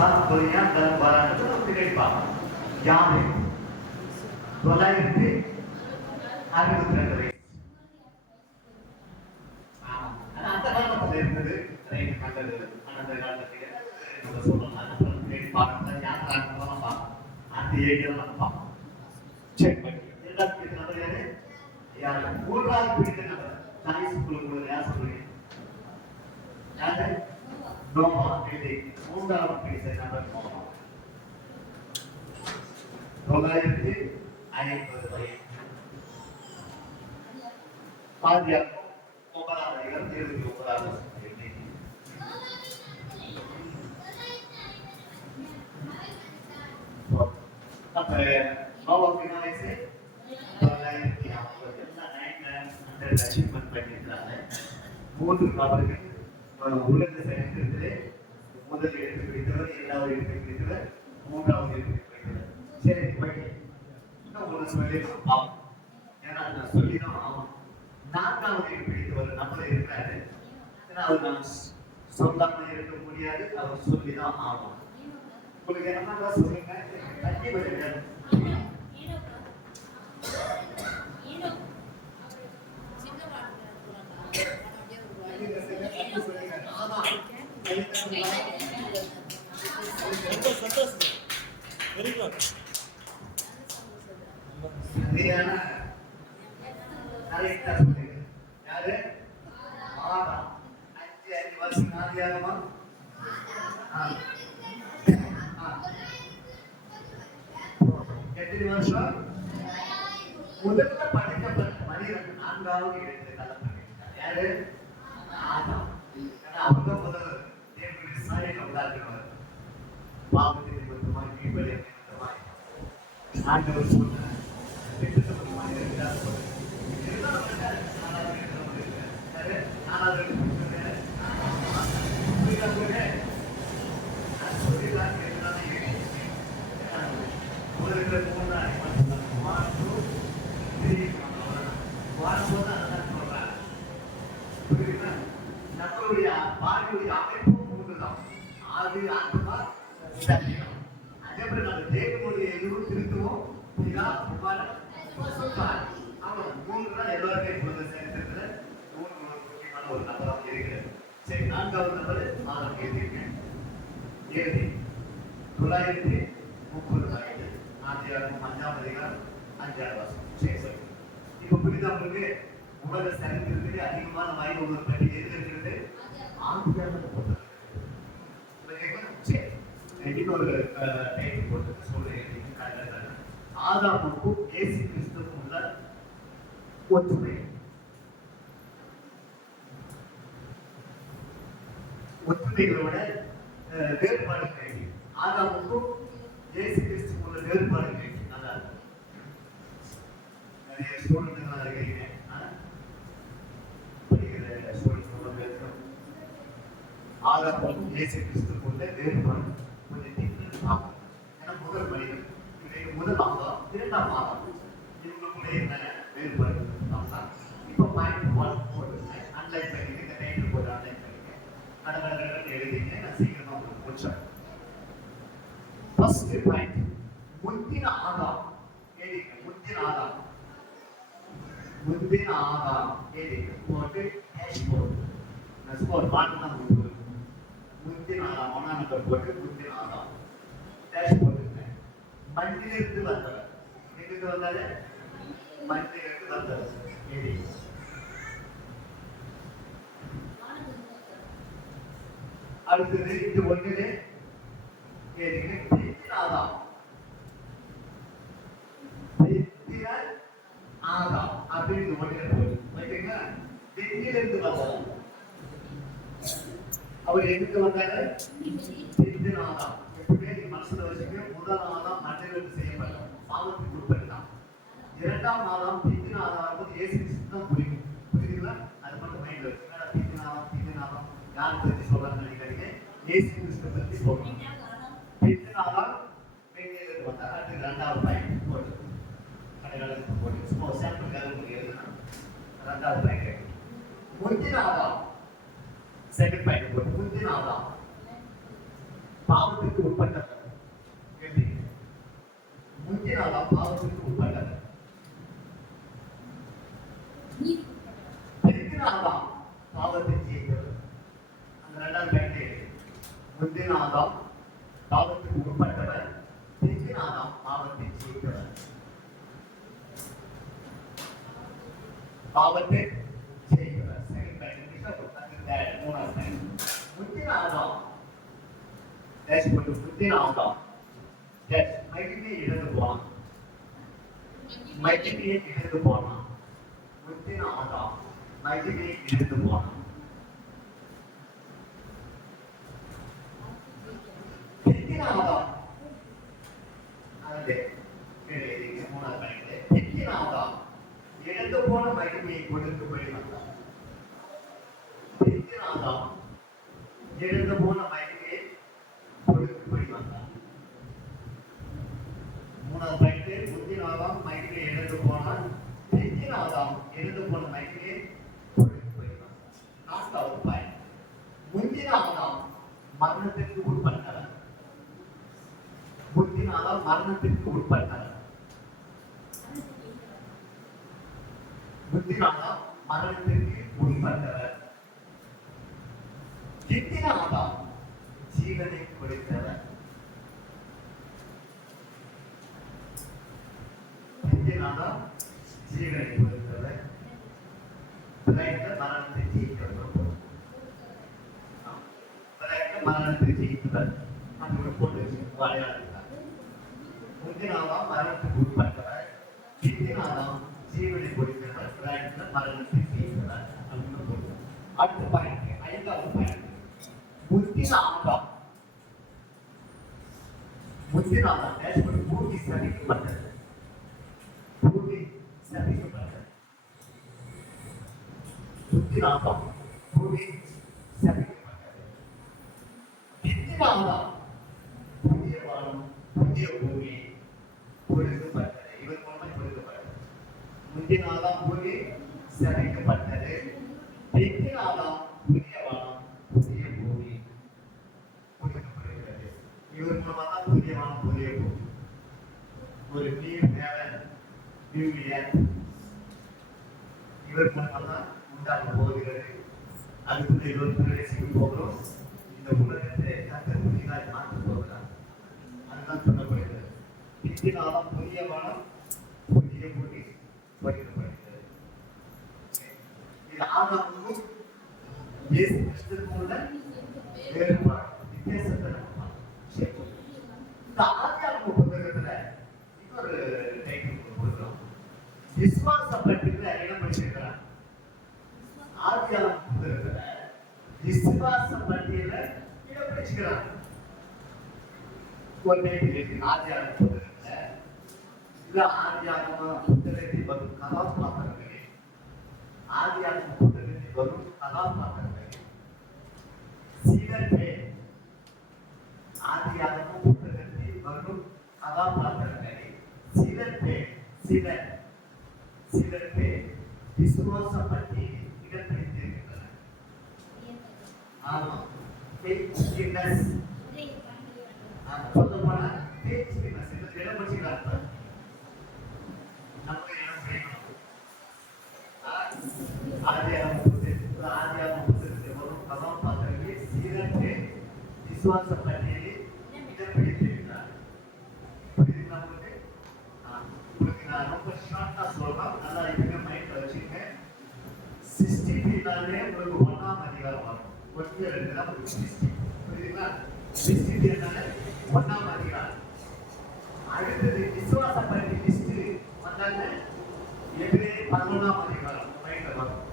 பார்க்கும்போது ஏன் தரம் வரான்னு ஒரு கேட்பாங்க. யாரு 962 வயசு. அந்த காலத்துல இருந்தது நல்லது. அந்த காலத்துக்கு நம்ம சொல்லலாம் பார்க்கணும். யார் பார்க்கணும் பார்க்கணும். அந்த ஏரியா நம்ம பார்க்கணும். சரி, இரண்டாவது நபர் யாரு? யாரு? மூன்றாவது பிடித்த நபர் சயின்ஸ் ஸ்கூலுக்கு யார் சொல்றீங்க? யாரு? நோவா. மூன்றாவது பிடித்த நபர் நோவா. 950 வயது. பாதியாக்கும் 9ஆம் அதிகாரம் 29ஆம் வசனம். அப்ப நோவாவுக்கு என்ன வயசு? 950. அச்சீவ்மெண்ட் பண்ணியிருக்கிறாங்க. 3 நபர்கள் உலக சரித்திரத்திலே முதல் இடத்தை பிடித்தவர், 2வது இடத்தை பிடித்தவர், 3வது இடத்தை பிடித்தவர். சரி, இன்னும் ஒரு சொல்லி ஆகும். ஏன்னா நான் சொல்லிதான் ஆகும். 4வது இடம் பிடித்தவர் நம்மள இருக்கிறாரு. ஏன்னா அவர் நான் சொல்லாம இருக்க முடியாது. அவர் சொல்லிதான் ஆகும். உங்களுக்கு என்ன சொல்லுங்க. தண்ணி வருங்க. யாரு? ஆதாம். 5 வருஷம் ஆதியாகமா? எத்தனை வருஷம்? முதல்ல படைக்கப்பட்ட மனிதன் 4வது இடத்தை தள்ளப்பட்டார். யாரு? ஆதாம். அவர்தான் முதல் தேவனுடைய சாயலை உண்டாக்குறவர். பாவத்தை நிமித்தமாய், கீழ்ப்படியை நிமித்தமாய் ஆண்டவர் சொன்ன திட்டத்தை மனிதர்களாக சொல்லுங்க. நம்மளுடைய வாழ்க்கையுடைய அமைப்பு 3 தான். ஆதி, ஆத்மா, சரீரம். அதே போல நம்ம தேவனுடைய இதுவும் திருத்துவோம். பிதா, குமாரன், பரிசுத்தாவி. அவங்க 3 தான் எல்லாருமே இப்பொழுது சரித்திரத்துல 3 முக்கியமான ஒரு நபராக இருக்கிறது. சரி, 4வது நபர் ஆதாம். எழுதியிருக்கேன். 930 வயது. ஆதியாகமம் 5ஆம் அதிகாரம் 5ஆம் வசனம். சரி. இப்ப புரிதவங்களுக்கு உலக சரித்திரத்திலே அதிகமான வயது ஒரு பற்றி எது இருக்கிறது? ஆதியாகமம். இன்னொரு டைட்டில் போட்டு சொல்றேன். ஆதாமுக்கும் இயேசு கிறிஸ்துவுக்கும் உள்ள ஒற்றுமை. ஒற்றுமைகளோட வேறுபாடு கேள்வி. ஆதாமுக்கும் இயேசு கிறிஸ்துவுக்கும் உள்ள வேறுபாடு கேள்வி. நல்லா நிறைய ஸ்டூடெண்ட்லாம் இருக்கிறீங்க. படிக்கிற ஸ்டூடெண்ட்ஸ் ஆதாமுக்கும் இயேசு கிறிஸ்துவுக்கும் உள்ள வேறுபாடு கொஞ்சம் டிஃபரன்ஸ் ஆகும். ஏன்னா முதல் மனிதன், முதல் ஆதாம், 2ஆம் ஆதாம், இவங்களுக்குள்ள என்ன வேறுபாடு? இப்போ பாயிண்ட் 1 போடுங்க. அன்லைன் பண்ணிங்க. இந்த டைட்டில் போட்டு அன்லைன் பண்ணிங்க. கடற்கரை எழுதிங்க. நான் சீக்கிரமா உங்களுக்கு முடிச்சேன். ஃபர்ஸ்ட் பாயிண்ட், முந்தின ஆதாம் எழுதிங்க. முந்தின ஆதாம் எழுதிங்க. போட்டு ஹேஷ் போட்டு நான் ஸ்கோர் பாட்டு தான் கொடுக்குறேன். முந்தின ஆதாம் 1ஆம் நம்பர் போட்டு முந்தின ஆதாம் ஹேஷ் போட்டுங்க. மண்ணிலிருந்து வந்தவர். எங்கிருந்து வந்தாரு? மண்ணிலிருந்து வந்தவர். எழுதிங்க. அடுத்தது இது ஒண்ணுலே கேளுங்க. பித்தின ஆதாம் அப்படின்னு ஒண்ணுல போகுது. ஓகேங்களா? பித்திலிருந்து வந்தார். அவர் எங்கிருந்து வந்தாரு? பித்தின ஆதாம். எப்பவுமே நீங்க மனசுல வச்சுக்க. முதல் ஆதாம் மண்ணிலிருந்து செய்யப்பட்டார், பாவத்துக்கு உட்பட்டார். 2ஆம் ஆதாம் பித்தின ஆதாம் இயேசு கிறிஸ்து தான் புரியும். புரியுதுங்களா? அது மட்டும் மைண்ட்ல வச்சுக்கோங்க. பித்தின ஆதாம் யாரை பற்றி சொல்றாங்கன்னு நினைக்கிறீங்க? இயேசு கிறிஸ்து பற்றி சொல்றாங்க. பித்தின ஆதாம் மேலே வந்தார். அடுத்து 2வது பாயிண்ட் போட்டு கடைகளுக்கு போட்டு சும்மா சாம்பிளுக்காக எழுதணும். 2வது பாயிண்ட் முந்தின ஆதாம். செகண்ட் பாயிண்ட் போட்டு முந்தின ஆதாம் பாவத்துக்கு பாவத்திற்கு உட்பட்டவர். எப்படி? முந்தின ஆதாம் பாவத்திற்கு உட்பட்டவர். பிந்தின ஆதாம் பாவத்தை ஜெயித்தவர். அந்த இரண்டாம் பாயிண்ட். முந்தின ஆதாம் பாவத்திற்கு உட்பட்டவர், பிந்தின ஆதாம் பாவத்தை ஜெயித்தவர். பாவத்தை ஜெயித்தவர். Second point. மூணாவது பாயிண்ட். முந்தின ஆதாம் முந்தின ஆதாம் மகிமையை இழந்து போனான். மகிமையை இழந்து போனான். முந்தின ஆதாம் மகிமையை இழந்து போனான். பிந்தின ஆதாம் மூணாவது பாயிண்ட். பிந்தின ஆதாம் இழந்து போன மகிமையை கொடுக்கும்படி வந்தான். பிந்தின ஆதாம் இழந்து போன மகிமையை கொடுக்கும்படி வந்தான். மூணாவது பாயிண்ட். முந்தின ஆதாம் மகிமையை இழந்து போனான். பிந்தின ஆதாம் இழந்து போன மகிமையை கொடுக்கும்படி வந்தான். நான்காவது பாயிண்ட். முந்தின ஆதாம் மரணத்திற்கு உட்பட்டவர். முந்தின ஆதாம் மரணத்திற்கு உட்பட்டவர். முந்தின ஆதாம் மரணத்திற்கு உட்பட்டவர். பிந்தின ஆதாம் ஜீவனை கொடுத்தவர். பிந்தின ஆதாம் ஜீவனை கொடுத்தவர். மரணத்தை ஜெயித்தவர். மரணத்தை ஜெயித்தவர். அது போட்டு வாழையாடுகிறார். முந்தின ஆதாம் மரணத்துக்கு உட்பட்டவர். பிந்தின ஆதாம் ஜீவனை கொடுத்தவர். மரணத்தை ஜெயித்தவர். அடுத்த பாயிண்ட். ஐந்தாவது பாயிண்ட். முந்தின ஆதாம் பூமி சபிக்கப்பட்டது. பூமி சபிக்கப்பட்டது. முந்தின ஆதாம் பூமி சபிக்கப்பட்டது. பிந்தின ஆதாம் புதிய வானம் புதிய பூமி கொடுக்கப்பட்டது. இவர் மூலமாக கொடுக்கப்பட்டது. முந்தின ஆதாம் பூமி சபிக்கப்பட்டது. பிந்தின ஆதாம் புதிய வானம் புதிய பூமி கொடுக்கப்படுகிறது. இவர் மூலமாக தான் புதிய வானம் புதிய பூமி, ஒரு நியூ ஹெவன் நியூ எர்த் இவர் மூலமாக தான் உண்டாக போகிறது. அதுக்குள்ள இவர் பிரவேசிக்க போகிறோம். இந்த உலகத்தை கர்த்தர் புதிதாக மாற்றப் போகிறார். அதுதான் சொல்லப்படுகிறது. பிந்தின ஆதாம் புதிய வானம் புதிய பூமி கொடுக்கப்படுகிறது. இது ஆதாமுக்கும் இயேசு கிறிஸ்துவுக்குள்ள வேறுபாடு, வித்தியாசத்தை நம்ம பார்க்கிறோம். இந்த ஆதியாகம புத்தகத்துல இன்னொரு டைட்டில் கொடுக்கிறோம். விசுவாச பட்டியல இடம் படிச்சிருக்கிறார். ஆதியாகம புத்தகத்துல விசுவாச பட்டியல இடம் படிச்சிருக்கிறார். ஒரு டைட்டில் இருக்கு ஆதியாகம புத்தகத்துல. இல்ல ஆதியாகம புத்தகத்தில் வரும் கதாபாத்திரங்களே, ஆதியாகம புத்தகத்தில் வரும் கதாபாத்திரங்களே சில பேர், ஆதியாகம புத்தகத்தில் வரும் கதாபாத்திரங்களே சில பேர் விசுவாச பட்டியலில் இடம் பிடித்திருக்கின்றனர். ஆமா, faithfulness. சொல்ல போனா faithfulness இடம் பிடிச்சிருக்காங்க. நம்ம இடம் பிடிக்கணும். ஆதியாகம புத்தகத்தில் வரும் கதாபாத்திரங்களே சில பேர் விசுவாச பட்டியலில் இடம் பிடித்திருக்கிறார். உங்களுக்கு நான் ரொம்ப ஷார்ட்டா சொல்றேன், நல்லா இதுக்கு மைண்ட்ல வச்சுங்க. 63 உங்களுக்கு 1ஆம் அதிகாரம் வரும். 1-2 தான் உங்களுக்கு 60. புரியுதுங்களா? 63 1ஆம் அதிகாரம். அடுத்தது விசுவாச பட்டி லிஸ்ட் வந்தாங்க. எபிரேயர் 11ஆம் அதிகாரம் மைண்ட்ல வரும்.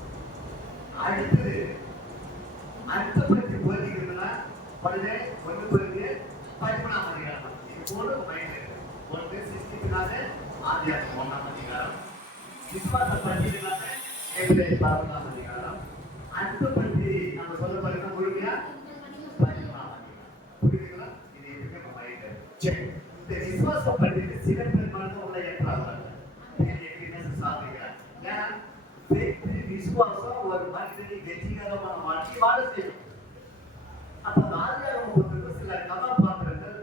அடுத்தது அர்த்தப்படுத்தி போதிக்கிறதுனா உடனே 1-13ஆம் அதிகாரம். இது போல மைண்ட் 1-63 ஆதியாகமம் 1ஆம் அதிகாரம். விசுவாச பட்டியலினால எபிரேயர் 11ஆம் அதிகாரம். அர்த்தப்படுத்தி நம்ம சொல்ல பாருங்க முழுமையா 11ஆம் அதிகாரம். புரியுதுங்களா? இது எப்படி மைண்ட். சரி, இந்த விசுவாச பட்டியலில் சில பேர் மட்டும் உள்ள ஏற்றாங்க. விசுவாசம் ஒரு மனிதனை வெற்றிகரமான மாற்றி வாழ செய்யும். அப்ப ஆதியாகம புத்தகத்தில் சில கதாபாத்திரங்கள்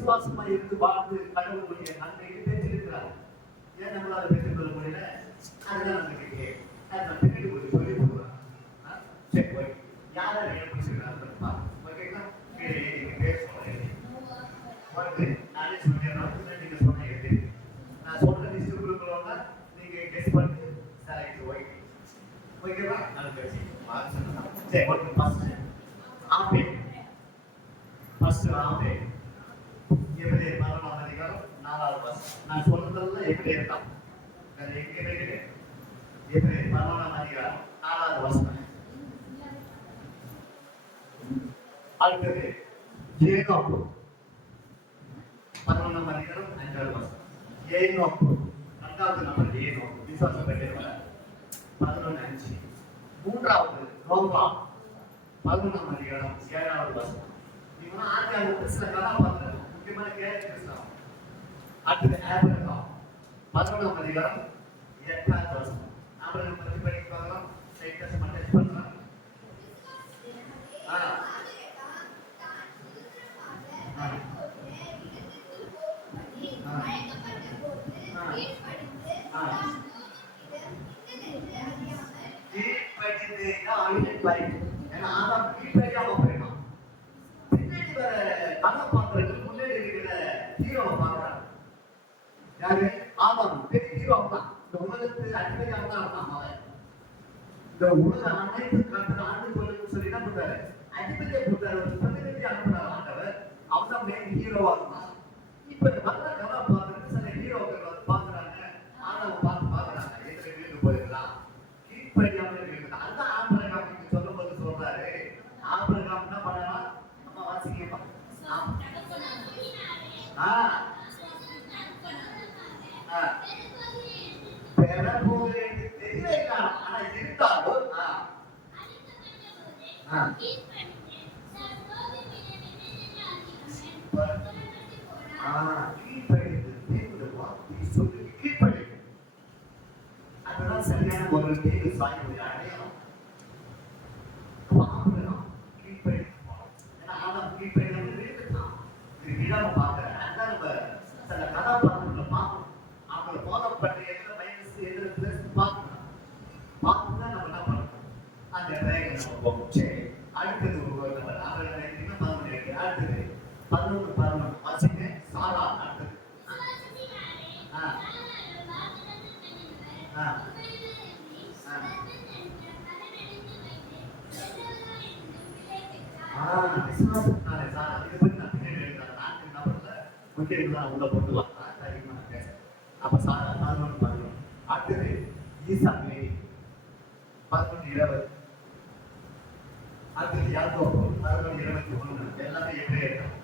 விசுவாசமா இருந்து வாழ்ந்து கடவுளுடைய நன்மையை பெற்றிருக்கிறார். ஏன் நம்மளால பெற்றுக்கொள்ள முடியல? அதுதான் நமக்கு நான் பின்னாடி ஒரு சொல்லி கொடுக்குறேன். சரி, ஓகே. யாரை ஏற்படுத்திருக்கிறாங்க ஓகேங்களா? நீங்க பேர் சொல்றேன் வந்து நானே சொல்லிடுறேன். நீங்க சொன்ன எப்படி நான் சொல்ற லிஸ்ட் கொடுக்கணும்னா நீங்க கெஸ் பண்ணி செலக்ட் ஓகே ஓகேவா? சரி, ஓகே. ஆம்பே ஆம்பே எப்படி 11ஆம் அதிகாரம் 4வது வசனம். நான் சொல்றதெல்லாம் எப்படி இருக்கான் எங்கேயுமே கிடையாது. எப்படி 11ஆம் அதிகாரம் 4வது வசனம். அடுத்தது ஏனோக்கு 11ஆம் அதிகாரம் 5வது வசனம். ஏனோக்கு 2வது நம்பர் ஏனோக்கு விசுவாசம் பெற்றவர் 11:5. 3வது நோவா 11ஆம் அதிகாரம் 7வது வசனம். இவங்க ஆதியாகமத்தில் சில கதாபாத்திரங்கள் முக்கியமான கேரக்டர்ஸ் தான். அடுத்தது ஆபிரகாம் 11ஆம் அதிகாரம் 8வது வசனம். ஆபிரகாம் பற்றி படிக்க பார்க்கலாம். லைட்டஸ் மட்டஸ் பண்ணலாம். முன்னாடி இருக்கிற ஹீரோவை பார்க்கிறாங்க. யாரு? ஆதாம். பெரிய ஹீரோ தான். இந்த உலகத்து அடிப்படையாக தான் இருந்தான் அவன். இந்த உலக அனைத்து கருத்து ஆண்டு கொள்ளுன்னு சொல்லி என்ன பண்றாரு? அடிப்படையை கொடுத்தாரு. ஒரு பிரதிநிதி அனுப்புறாரு ஆண்டவர். அவன் தான் மெயின் ஹீரோவா இருந்தான். இப்ப நல்ல கதாபாத்திரத்தை சில ஹீரோக்கள் வந்து பாக்குறாங்க. ஆண்டவன் பாக்குறாங்க. எதிர வீடு போயிருக்கலாம். கீழ்ப்படியாம இருக்கலாம். அதான் ஆபிரகாம் சொல்லும் போது சொல்றாரு. ஆபிரகாம் என்ன பண்ணலாம்? நம்ம வாசிக்கலாம். தெரியல. ஆனா இருந்தாலும் அதுதான் சரியான ஒரு தேர்வு சாய்வுடைய அடையாளம். பார்க்கிறேன். அதான் நம்ம சில கதாபாத்திரங்களை பார்க்கணும். அவங்களை போதப்பட்ட எதிர மைனஸ் எதிர பிளஸ் பார்க்கணும். பார்த்துதான் நம்ம என்ன பண்ணணும்? அந்த ரேகை நம்ம போகும். சரி, அடுத்தது நம்ம அடுத்தது 11 வாசிங்க. சாரா அடுத்தது. விசுவாசத்தினாலே சாரா இதை பற்றி நான் பின்னாடி எழுதுறேன். 4 நபர்ல முக்கியம் தான் உள்ள கொண்டு வரலாம். அப்ப சாரா 11. அடுத்தது ஈசா மேரி 11:20. அடுத்தது யாக்கோபு 11:21. எல்லாமே எப்படி இருக்கும்?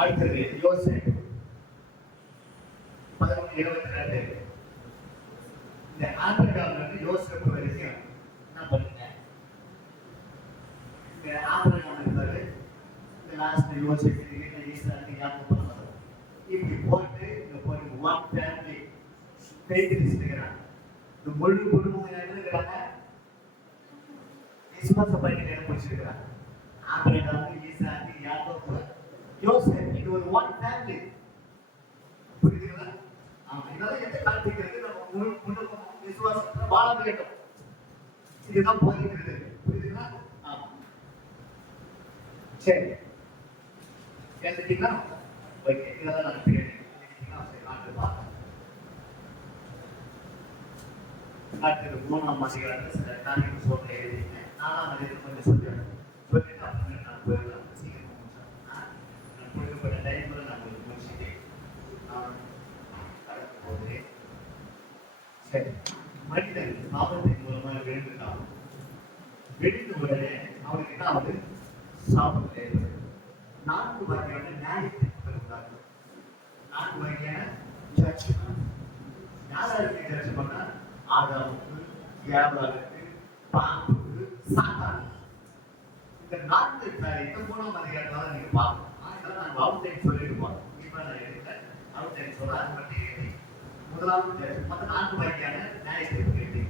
அடுத்தது யோசேப் 11:22. இந்த ஆபிரகாம் யோசேப்பு வரைக்கும் என்ன பண்ணுங்க? இந்த ஆபிரகாம் இருந்தாரு. இந்த லாஸ்ட் யோசேப் ஈசாக்கு யாக்கோபு இப்படி போட்டு இந்த போட்டு ஒன் ஃபேமிலி பேசிக்கிறாங்க. இந்த முழு குடும்பம் என்ன இருக்கிறாங்க? விசுவாச பையன் என்ன பிடிச்சிருக்கிறாங்க? ஆபிரகாம், ஈசாக்கு, யாக்கோபு, யோசேப். இது ஒரு ஒன் ஃபேமிலி. புரியுதுங்களா? இதெல்லாம் எந்த காண்பிக்கிறது? நம்ம குடும்பம் விசுவாசத்துல வாழ வேண்டும். இதுதான் போதிக்கிறது. புரியுதுங்களா? சரி, கேட்டுட்டீங்களா? ஓகே, இதெல்லாம் நான் அடுத்தது 3ஆம் அதிகாரத்தில் சில காரியங்கள் சொல்ல எழுதிங்க. 4ஆம் அதிகாரம் கொஞ்சம் சொல்லிடுறேன். சொல்லிட்டு அப்புறம் நான் போயிடலாம். சீக்கிரமா முடிச்சேன். நான் கொடுக்கப்பட்ட டைம்ல நான் உங்களுக்கு முடிச்சுட்டு கடக்க போகிறேன். சரி, மனிதன் பாவத்தின் மூலமாக விழுந்துட்டான். விழுந்த உடனே அவனுக்கு என்ன ஆகுது? சாபம் ஏற்படுது. 4 வகையான நியாயத்தை பெறுகிறார்கள். 4 வகையான ஜட்ஜ்மெண்ட். யாருக்கு ஜட்ஜ் பண்ணா? ஆதாமுக்கு, ஏவாளுக்கு, பாம்புக்கு, சாத்தானுக்கு. இந்த 4 காரியத்தை 3ஆம் அதிகாரத்துல நீங்க பார்க்கணும். இதெல்லாம் நான் அவுட்லைன் சொல்லிட்டு போறேன். இப்ப நான் எடுக்கல, அவுட்லைன் சொல்ல அது மட்டும் எழுதி. முதலாவது மொத்த 4 வகையான நியாயத்தை எழுதி.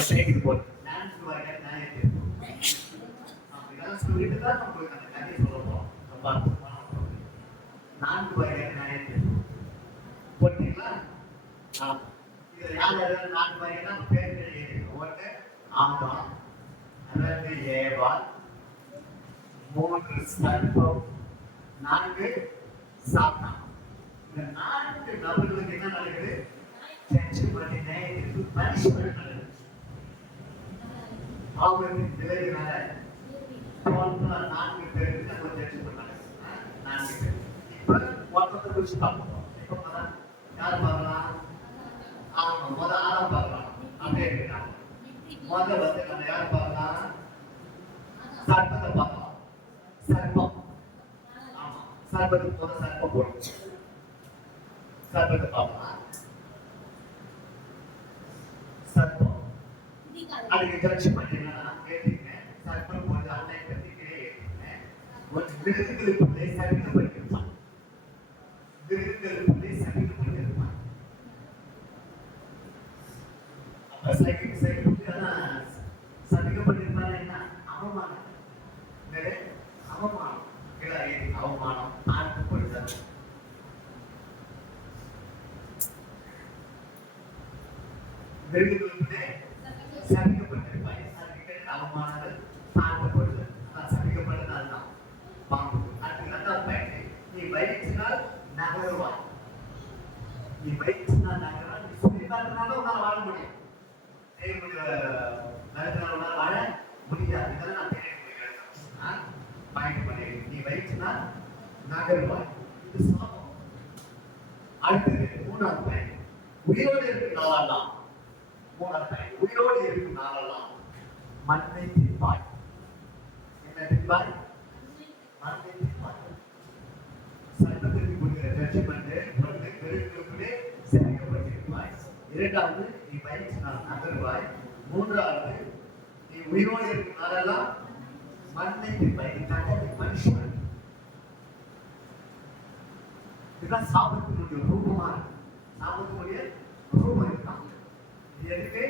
எப்படி போட்டு 4 வகையான நியாயத்தை இதெல்லாம் சொல்லிட்டு தான் நம்மளுக்கு அந்த கதையை சொல்ல போறோம். ரொம்ப அற்புதமான ஒரு 4 வகையான நியாயத்தீர்ப்பு. போட்டீங்களா? ஆமா. இதுல யார் யார் 4 வகையான பேர் எழுதிருக்கோம். 1 ஆதாம், 2 ஏவாள், 3 சர்ப்பம், 4 சாத்தான். இந்த 4 நபர்களுக்கு என்ன நடக்குது? ஜட்ஜ்மெண்ட், நியாயத்தீர்ப்பு, பனிஷ்மென்ட் நடக்குது. அவருக்கு விளைவினால போன்ற 4 பேருக்கு நம்ம ஜட்ஜ்மெண்ட் நடக்குது. 4 பேர். இப்ப ஒருத்தரை குறிச்சு பார்ப்போம். இப்ப யார் பார்க்கலாம்? ஆமா, ஆதாம் பார்க்கலாம். அப்படியே இருக்காங்க. வந்து நம்ம யார் பார்க்கலாம்? சர்ப்பத்தை பார்க்கலாம். சர்ப்பம். ஆமா, சர்ப்பத்துக்கு சர்ப்பம் போடும். சர்ப்பத்தை பார்க்கலாம். சர்ப்பம். அதுக்கு ஜட்ஜ்மெண்ட் என்னன்னா கேட்டீங்க. சர்ப்பம் போது அன்னை பத்தி கேட்டீங்க. ஒரு மிருகங்களுக்குள்ளே சபிக்கப்பட்டிருப்பான். மிருகங்களுக்குள்ளே சபிக்கப்பட்டிருப்பான். அப்ப சபிக்கப்பட்டிருப்பான் என்ன? அவமானம். அவமானம். அவமானம், தாழ்த்தப்படுதல். மிருகங்களுக்குள்ளே சபிக்கப்பட்டிருப்பாய். அவமானங்கள், தாழ்த்தப்படுதல். சபிக்கப்பட்டது அதுதான். பாம்பு. அதுக்கு 2வது பாயிண்ட், நீ வயிற்றினால் நகருவாய். நீ வயிற்றினால் நகருவாய். நீ சொல்லி பார்க்கறதுனால உன்னால வாழ முடியும். நகர்த்தினால வாழ முடியாது. இதெல்லாம் நான் தெரியும். பாயிண்ட் பண்ணி நீ வயிற்றினால் நகருவாய். இது சாபம். அடுத்தது 3வது பாயிண்ட், உயிரோடு இருக்கிற நாளெல்லாம். 3வது பாயிண்ட், உயிரோடு இருக்கும் நாளெல்லாம் மண்ணை தின்பாய். என்ன தின்பாய்? மண்ணை தின்பாய். சட்டத்திற்கு கொடுக்கிற ஜட்ஜ்மெண்ட் ஒன்று, பெருக்களுக்குள்ளே சேர்க்கப்பட்டிருப்பாய். 2வது, நீ வயிற்றினால் நகருவாய். 3வது, நீ உயிரோடு இருக்கும் நாளெல்லாம் மண்ணை தின்பாய். தண்டனை, பனிஷ்மென்ட். இதுதான் சாபத்தினுடைய ரூபமா இருக்கு. சாபத்தினுடைய ரூபம் இருக்கான். இது எதுக்கு?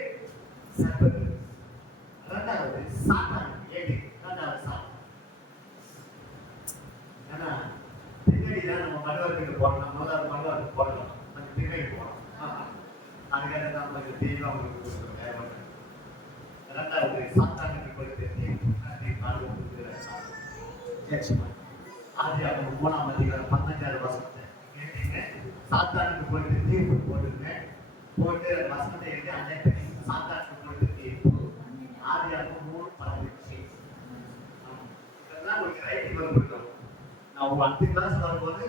சர்ப்பத்துக்கு. 2வது சாத்தான். ஏடி 2வது சாத்தான். ஏன்னா பின்னாடிதான் நம்ம மண்டபத்துக்கு போடணும். முதல்ல மண்டபத்துக்கு போடணும். கொஞ்சம் பின்னாடி போகணும். அதுக்காக தான் கொஞ்சம் தெய்வம் அவங்களுக்கு கொடுத்துருங்க. 2வது சாத்தானுக்கு கொடுத்து ஆதியாகமம் 3ஆம் அதிகாரம் 15வது வசனத்தை கேட்டீங்க. சாத்தானுக்கு போயிட்டு தீர்ப்பு போட்டுங்க. போட்டு வசனத்தை எழுதி அன்னை சாத்தானுக்கு போயிட்டு தீர்ப்பு. ஆதியாகமம் 3:15. இதெல்லாம் ஒரு ரைட்டிங் வந்துருக்கோம். நான் ஒரு 5 கிளாஸ் வரும்போது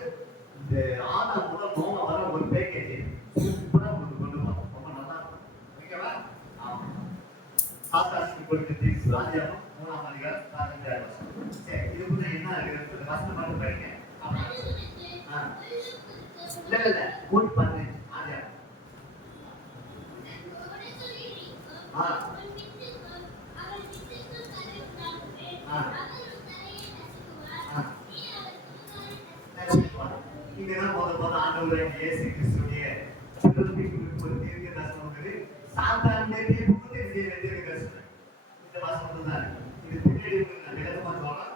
இந்த ஆதாம் முதல் நோம வர ஒரு பேக்கேஜ் சூப்பரா உங்களுக்கு கொண்டு போறோம். ரொம்ப நல்லா இருக்கும். ஓகேவா? சாத்தானுக்கு போயிட்டு தீர்ப்பு. ஆதியாகமம் 3ஆம் அதிகாரம் 15வது வசனம். சரி, இதுக்குள்ள என்ன இருக்கு? வசனம் மட்டும் படிங்க. இல்ல மூணு பண்ணு. ஆதியாகமம் இங்கதான் முதல் ஆண்டவராகிய இயேசு கிறிஸ்துவினுடைய ஒரு தீர்க்க தரிசனம் இருக்குது. சாத்தானுடைய தீர்ப்புக்கு தீர்க்க தரிசனம் இந்த வசனம் தான். இது பின்னாடி நான் விளக்கமா சொல்றேன்.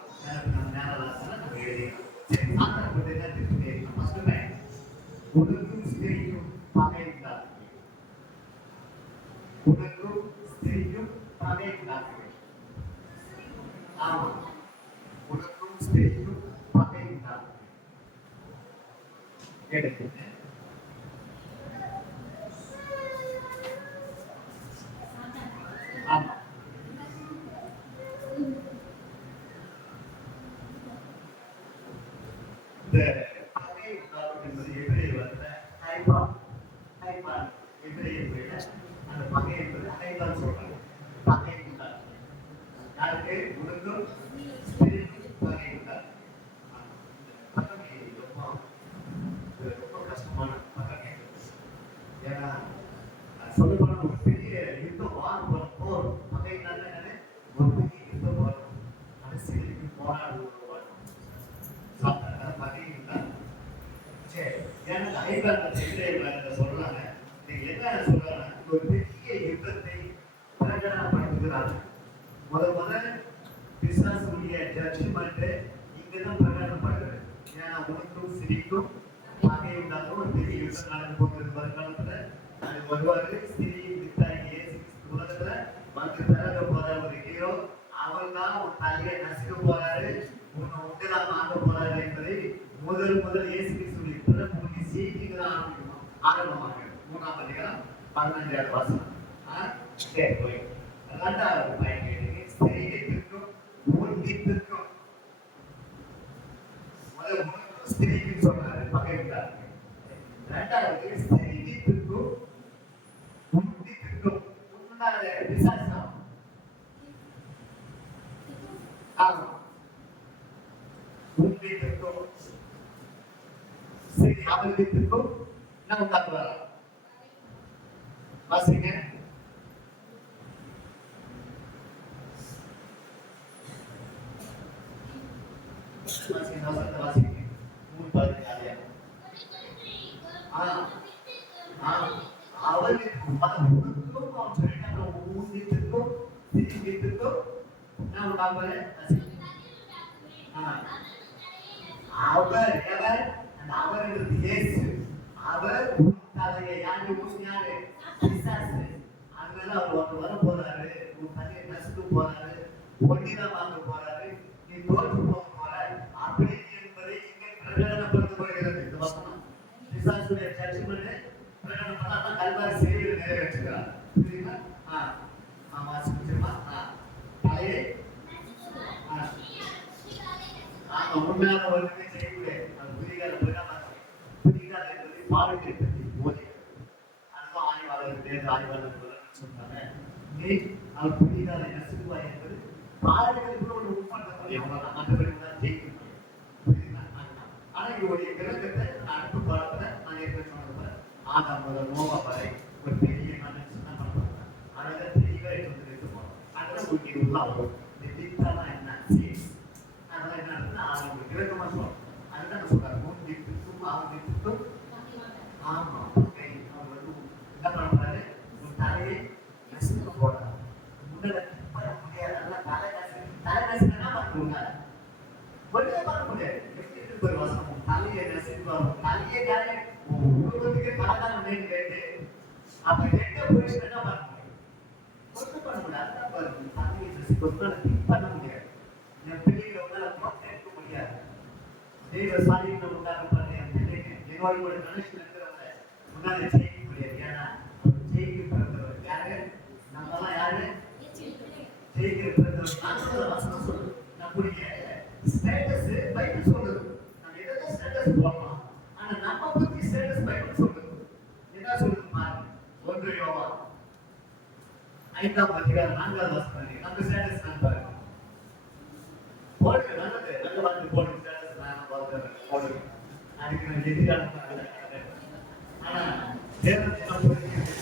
நம்ம நேரம் நம்ம எழுதிக்கலாம். சரி, சாத்தானை பற்றி என்ன தெரிஞ்சுக்கணும்? ஃபர்ஸ்ட் பாயிண்ட், உனக்கும் ஸ்திரீக்கும் பகை உண்டாக்குவேன். உனக்கும் ஸ்திரீக்கும் பகை உண்டாக்குவேன். ஆமா, உனக்கும் ஸ்திரீக்கும் பகை உண்டாக்குவேன். கேட்டுக்கோங்க. ஆமா, இந்த பகை உண்டாக்குவது என்பது எபிரேய வார்த்தை ஹைபான். ஹைபான் எபிரேய மொழியில அந்த பகை என்பது ஹைபான் சொல்றாங்க. பகை உண்டாக்குவது யாருக்கு? உனக்கும் ஸ்திரீக்கும் பகை உண்டாக்குவது. பகை ரொம்ப கஷ்டமான பகை. ஏன்னா சொல்லப்போனா ஒரு பெரிய யுத்தம், போர் பகைனால ஒரு பெரிய யுத்தம் வரும். அரசியலுக்கு போராடுவது பகை உண்டாகும். சரி, ஏன்னா ஹைபான் சொல்றாங்க. நீங்க என்ன சொல்றாங்க? ஒரு பெரிய யுத்தத்தை பிரகடனப்படுத்துகிறாங்க. முதல் பிசாசுடைய மூமெண்ட் இங்கதான் பிரகடனப்படுகிறது. ஏன்னா உனக்கும் சிரிக்கும் பகை உண்டாகும் ஒரு பெரிய யுத்தம் நடந்து போகிறது வருங்காலத்துல. அது வருவாரு ஸ்திரீ வித்தாகி உலகத்துல வந்து பிறக போற ஒரு ஹீரோ. அவர் தான் உன் தலையை நசுக்க போறாரு, உன்னை உண்டுதான் ஆக போறாரு என்பதை முதல் இயேசு கிறிஸ்துவின் பிறப்பு சீட்டிங் தான் ஆரம்பமாக 3ஆம் அதிகாரம் 15வது வசனம். சரி போய் 2வது பாயிண்ட் கேட்டீங்க. ஸ்திரீக்கும் உன்னித்திற்கும் முதல் ஸ்திரீக்கு சொல்றாரு பகைவிட்டார். 2வது ஸ்திரீக்கும் உன்னித்திற்கும் உன்னால விசாரிச்சா உன்னித்திற்கும் ஸ்திரீ அவர்களுக்கும் என்ன உண்டாக்குவாரா? வாசிங்க. அவர் தலையை யாரு யாரு பிசாசு அதனால அவர் வர போறாரு, உன் தலையை நசுக்க போறாரு, ஒன்றிதான் வாங்க போறாரு, நீ தோற்று போக போற அப்படி என்பதை இங்கே பிரகடனப்படுத்தப்படுகிறது. இந்த வசனம் பிசாசுடைய ஜட்ஜ்மெண்ட் பிரகடனம் பண்ணா கல்வாரி செய்தியை நிறைவேற்றுகிறார். புரியுதா? ஆமா சொல்லுமா? தலையை உண்மையான ஒன்றுமே செய்யக்கூடிய அது புதிகால புதிகால என்பதை பாடத்தை பற்றி போதி அதுதான் ஆய்வாளர்கள் சொன்னாங்க. நீ அவர் புதிகாலை நசுக்குவாய் என்பது பாடல்களுக்கு ஒரு உட்படுத்த எவ்வளவு மற்றபடி தான் ஜெயிக்க முடியும். ஆனா இவருடைய விளக்கத்தை நான் அடுத்த பாடத்துல நான் ஏற்கனவே சொன்ன ஆதாம் முதல் நோவா வரை ஒரு பெரிய மன்னன் சொன்னா பண்ணுவாங்க. அதனால தெளிவா எடுத்து எடுத்து போனோம். அதனால உங்களுக்கு உள்ள வரும் திட்டானா என்ன சீஸ் அதெல்லாம் என்ன இருக்குன்னா அவங்க விளக்கமா சொல்லுவோம். அதுதான் சொல்றாரு மூணு திட்டும் அவங்க திட்டும் ஆமா அவர் வந்து என்ன பண்றாரு, உன் தலையை நசுக்க போறாரு, உடலை பண்ண முடியாது. அதெல்லாம் தலை நசுக்கனா பண்ணுவாங்க ஒன்றுமே பண்ண முடியாது. எப்படி ஒரு வசனம் தலையை நசுக்குவாங்க தலையை யாரு உலகத்துக்கு கலந்தான கேட்டு அப்ப எட்ட பொசிஷன் என்ன பண்ண முடியும்? ஒன்றும் பண்ண முடியாது. அதான் பாருங்க தலையை நசுக்க திங்க் பண்ண முடியாது. என் பிள்ளைகளை உன்னால கேட்க முடியாது. தெய்வ சாதிகளை உண்டாக பண்ண என் பிள்ளைங்க என்னோட கூட கனெக்ஷன் இருக்கிறவங்க உன்னால ஜெயிக்க முடியாது. ஏன்னா ஜெயிக்க பிறந்தவர் யாரு? நம்மலாம் யாரு? ஜெயிக்க பிறந்தவர். நான் வசனம் சொல்லுது நம்முடைய ஸ்டேட்டஸ் பைபிள் சொல்லுது. நம்ம எதாவது ஸ்டேட்டஸ் போடலாம். ஆனா நம்ம பத்தி ஸ்டேட்டஸ் பைபிள் சொல்லுது. என்ன சொல்லுது பாருங்க. 1 யோவான் 5ஆம் அதிகாரம் 4வது வசனம். நம்ம ஸ்டேட்டஸ் நான் பாருங்க போடுங்க. நல்ல வார்த்தை போடுங்க. ஸ்டேட்டஸ் நான் போடுங்க. அதுக்கு நான் எதிரான ஆனா தேவனுக்கு நான் புரிஞ்சுக்கிறேன்.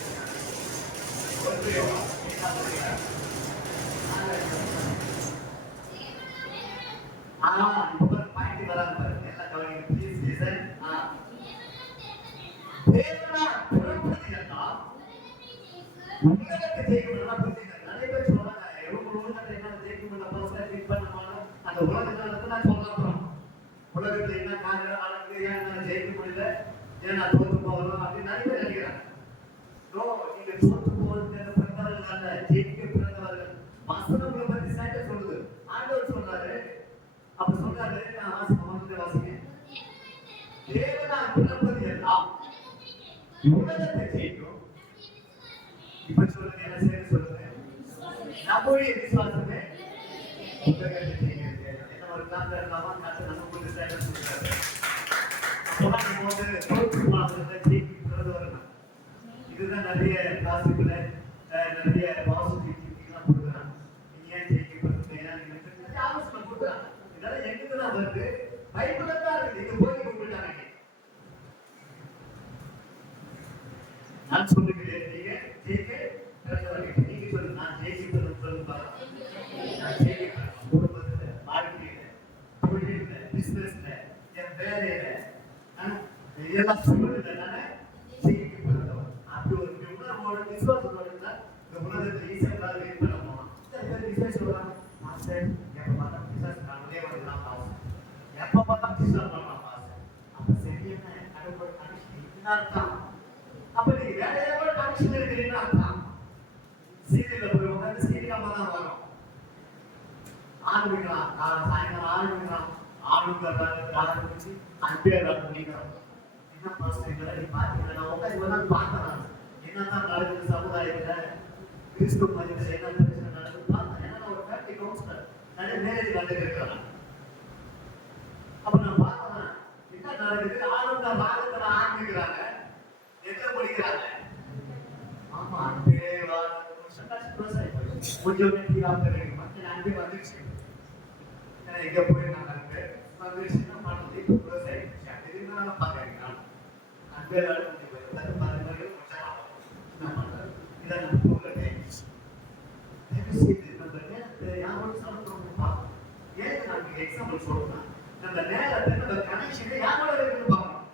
1 யோவான் 5ஆம் அதிகாரம் இப்ப பாயிண்ட் வராங்க பாருங்க. எல்லாம் கவனிங்க ப்ளீஸ் லிசன். தேவனா பிறப்பது எல்லாம் உலகத்தை ஜெயிக்கணும்னா புரிஞ்சுங்க. நிறைய பேர் சொல்றாங்க உலகத்தை என்ன ஜெயிக்கணும் பர்சனல் ட்ரீட் பண்ணணும் அந்த உலகத்தை நான் சொல்றேன். உலகத்துல என்ன காரணம் அளவுக்கு ஏன் நான் ஜெயிக்க முடியல, ஏன் நான் தோற்று போகணும் அப்படின்னு நிறைய பேர் நினைக்கிறாங்க. நீங்க தோற்று போவது பிறந்தவர்கள் அல்ல, ஜெயிக்க பிறந்தவர்கள். வசனங்களை பத்தி சாட்ட சொல்லுது. ஆண்டவர் சொல்றாரு. அப்ப சொல்றாரு நான் வாசிங்க. தேவனா பிறப்பது எல்லாம் உலகத்தை ஜெயிக்கும். இப்ப சொல்லுங்க என்ன செய்ய சொல்லுங்க. நம்முடைய விசுவாசமே உலகத்தை ஜெயிக்கிறது. என்ன ஒரு காரணம் இல்லாம கத்து நம்ம கொஞ்சம் சேவை சொல்றாரு. அப்பதான் போது தோற்று போனவர்களை ஜெயிக்க பிறந்தவர்கள். இதுதான் நிறைய கிளாஸுக்குள்ள நிறைய பாசிட்டிவ் கொடுக்குறாங்க. நீங்க ஏன் ஜெயிக்க பிறந்தீங்க ஆலோசனை கொடுக்குறாங்க. இதெல்லாம் எங்கதான் வருது? பைபிள்ல தான் இருக்கு. இங்க போய் கூப்பிட்டாங்க. நான் சொல்லுகிறேன் நீங்க ஜெயிக்க பிறந்தவர்கள். நீங்க சொல்லுங்க நான் ஜெயிக்க சொல்லுங்க. நான் ஜெயிக்க குடும்பத்துல வாழ்க்கையில தொழில பிசினஸ்ல என் வேலையில எல்லாம் சொல்லுங்க. நானே ஜெயிக்க பிறந்தவன் அப்படி ஒரு உணர்வோட விசுவாசத்தோட இருந்தா இந்த உலகத்துல ஈஸியா வெயிட் பண்ண போனோம். சொல்றாங்க மாஸ்டர் எப்ப பார்த்தா பிசாசு நம்மளே வரலாம் அப்பதான் டிஸ்டர்ப் பண்ணலாம் பாஸ். அப்ப சரியான கடவுளோட கனெக்ஷன் இதுதான் அர்த்தம். அப்ப நீங்க வேற ஏதாவது கனெக்ஷன் இருக்கிறீங்கன்னா அர்த்தம். சீரியல்ல போய் உட்காந்து சீரியலாம தான் வரும். ஆரம்பிக்கலாம் சாயங்காலம் ஆரம்பிக்கலாம் ஆரம்பிச்சு அன்பே பண்ணிக்கிறோம். என்ன பிரச்சனை நீ பாத்தீங்கன்னா நான் உட்காந்து பார்த்தேன் என்னதான் நடக்குது சமுதாயத்துல கிறிஸ்துவ மதத்துல என்ன பிரச்சனை நடக்குது பார்த்தேன். ஏன்னா ஒரு ஃபேமிலி கவுன்சிலர் நிறைய மேரேஜ் வந்து இருக்கிறான். அப்ப நான் பார்த்தேன் என்ன நடக்குது ஆளுங்க பாகத்துல ஆரம்பிக்கிறாங்க எங்க முடிக்கிறாங்க. ஆமா அன்பே கொஞ்சம் அன்பே வந்துருச்சு. எங்க போயிருந்தாங்க வந்துருச்சுன்னா பண்ணது விவசாயம் பாக்குறீங்க அன்பே எக்ஸாம்பிள் சொல்லணும் நம்ம நேரத்தை நம்ம கனெக்ஷன் யாரோட இருக்குன்னு பார்க்கணும்.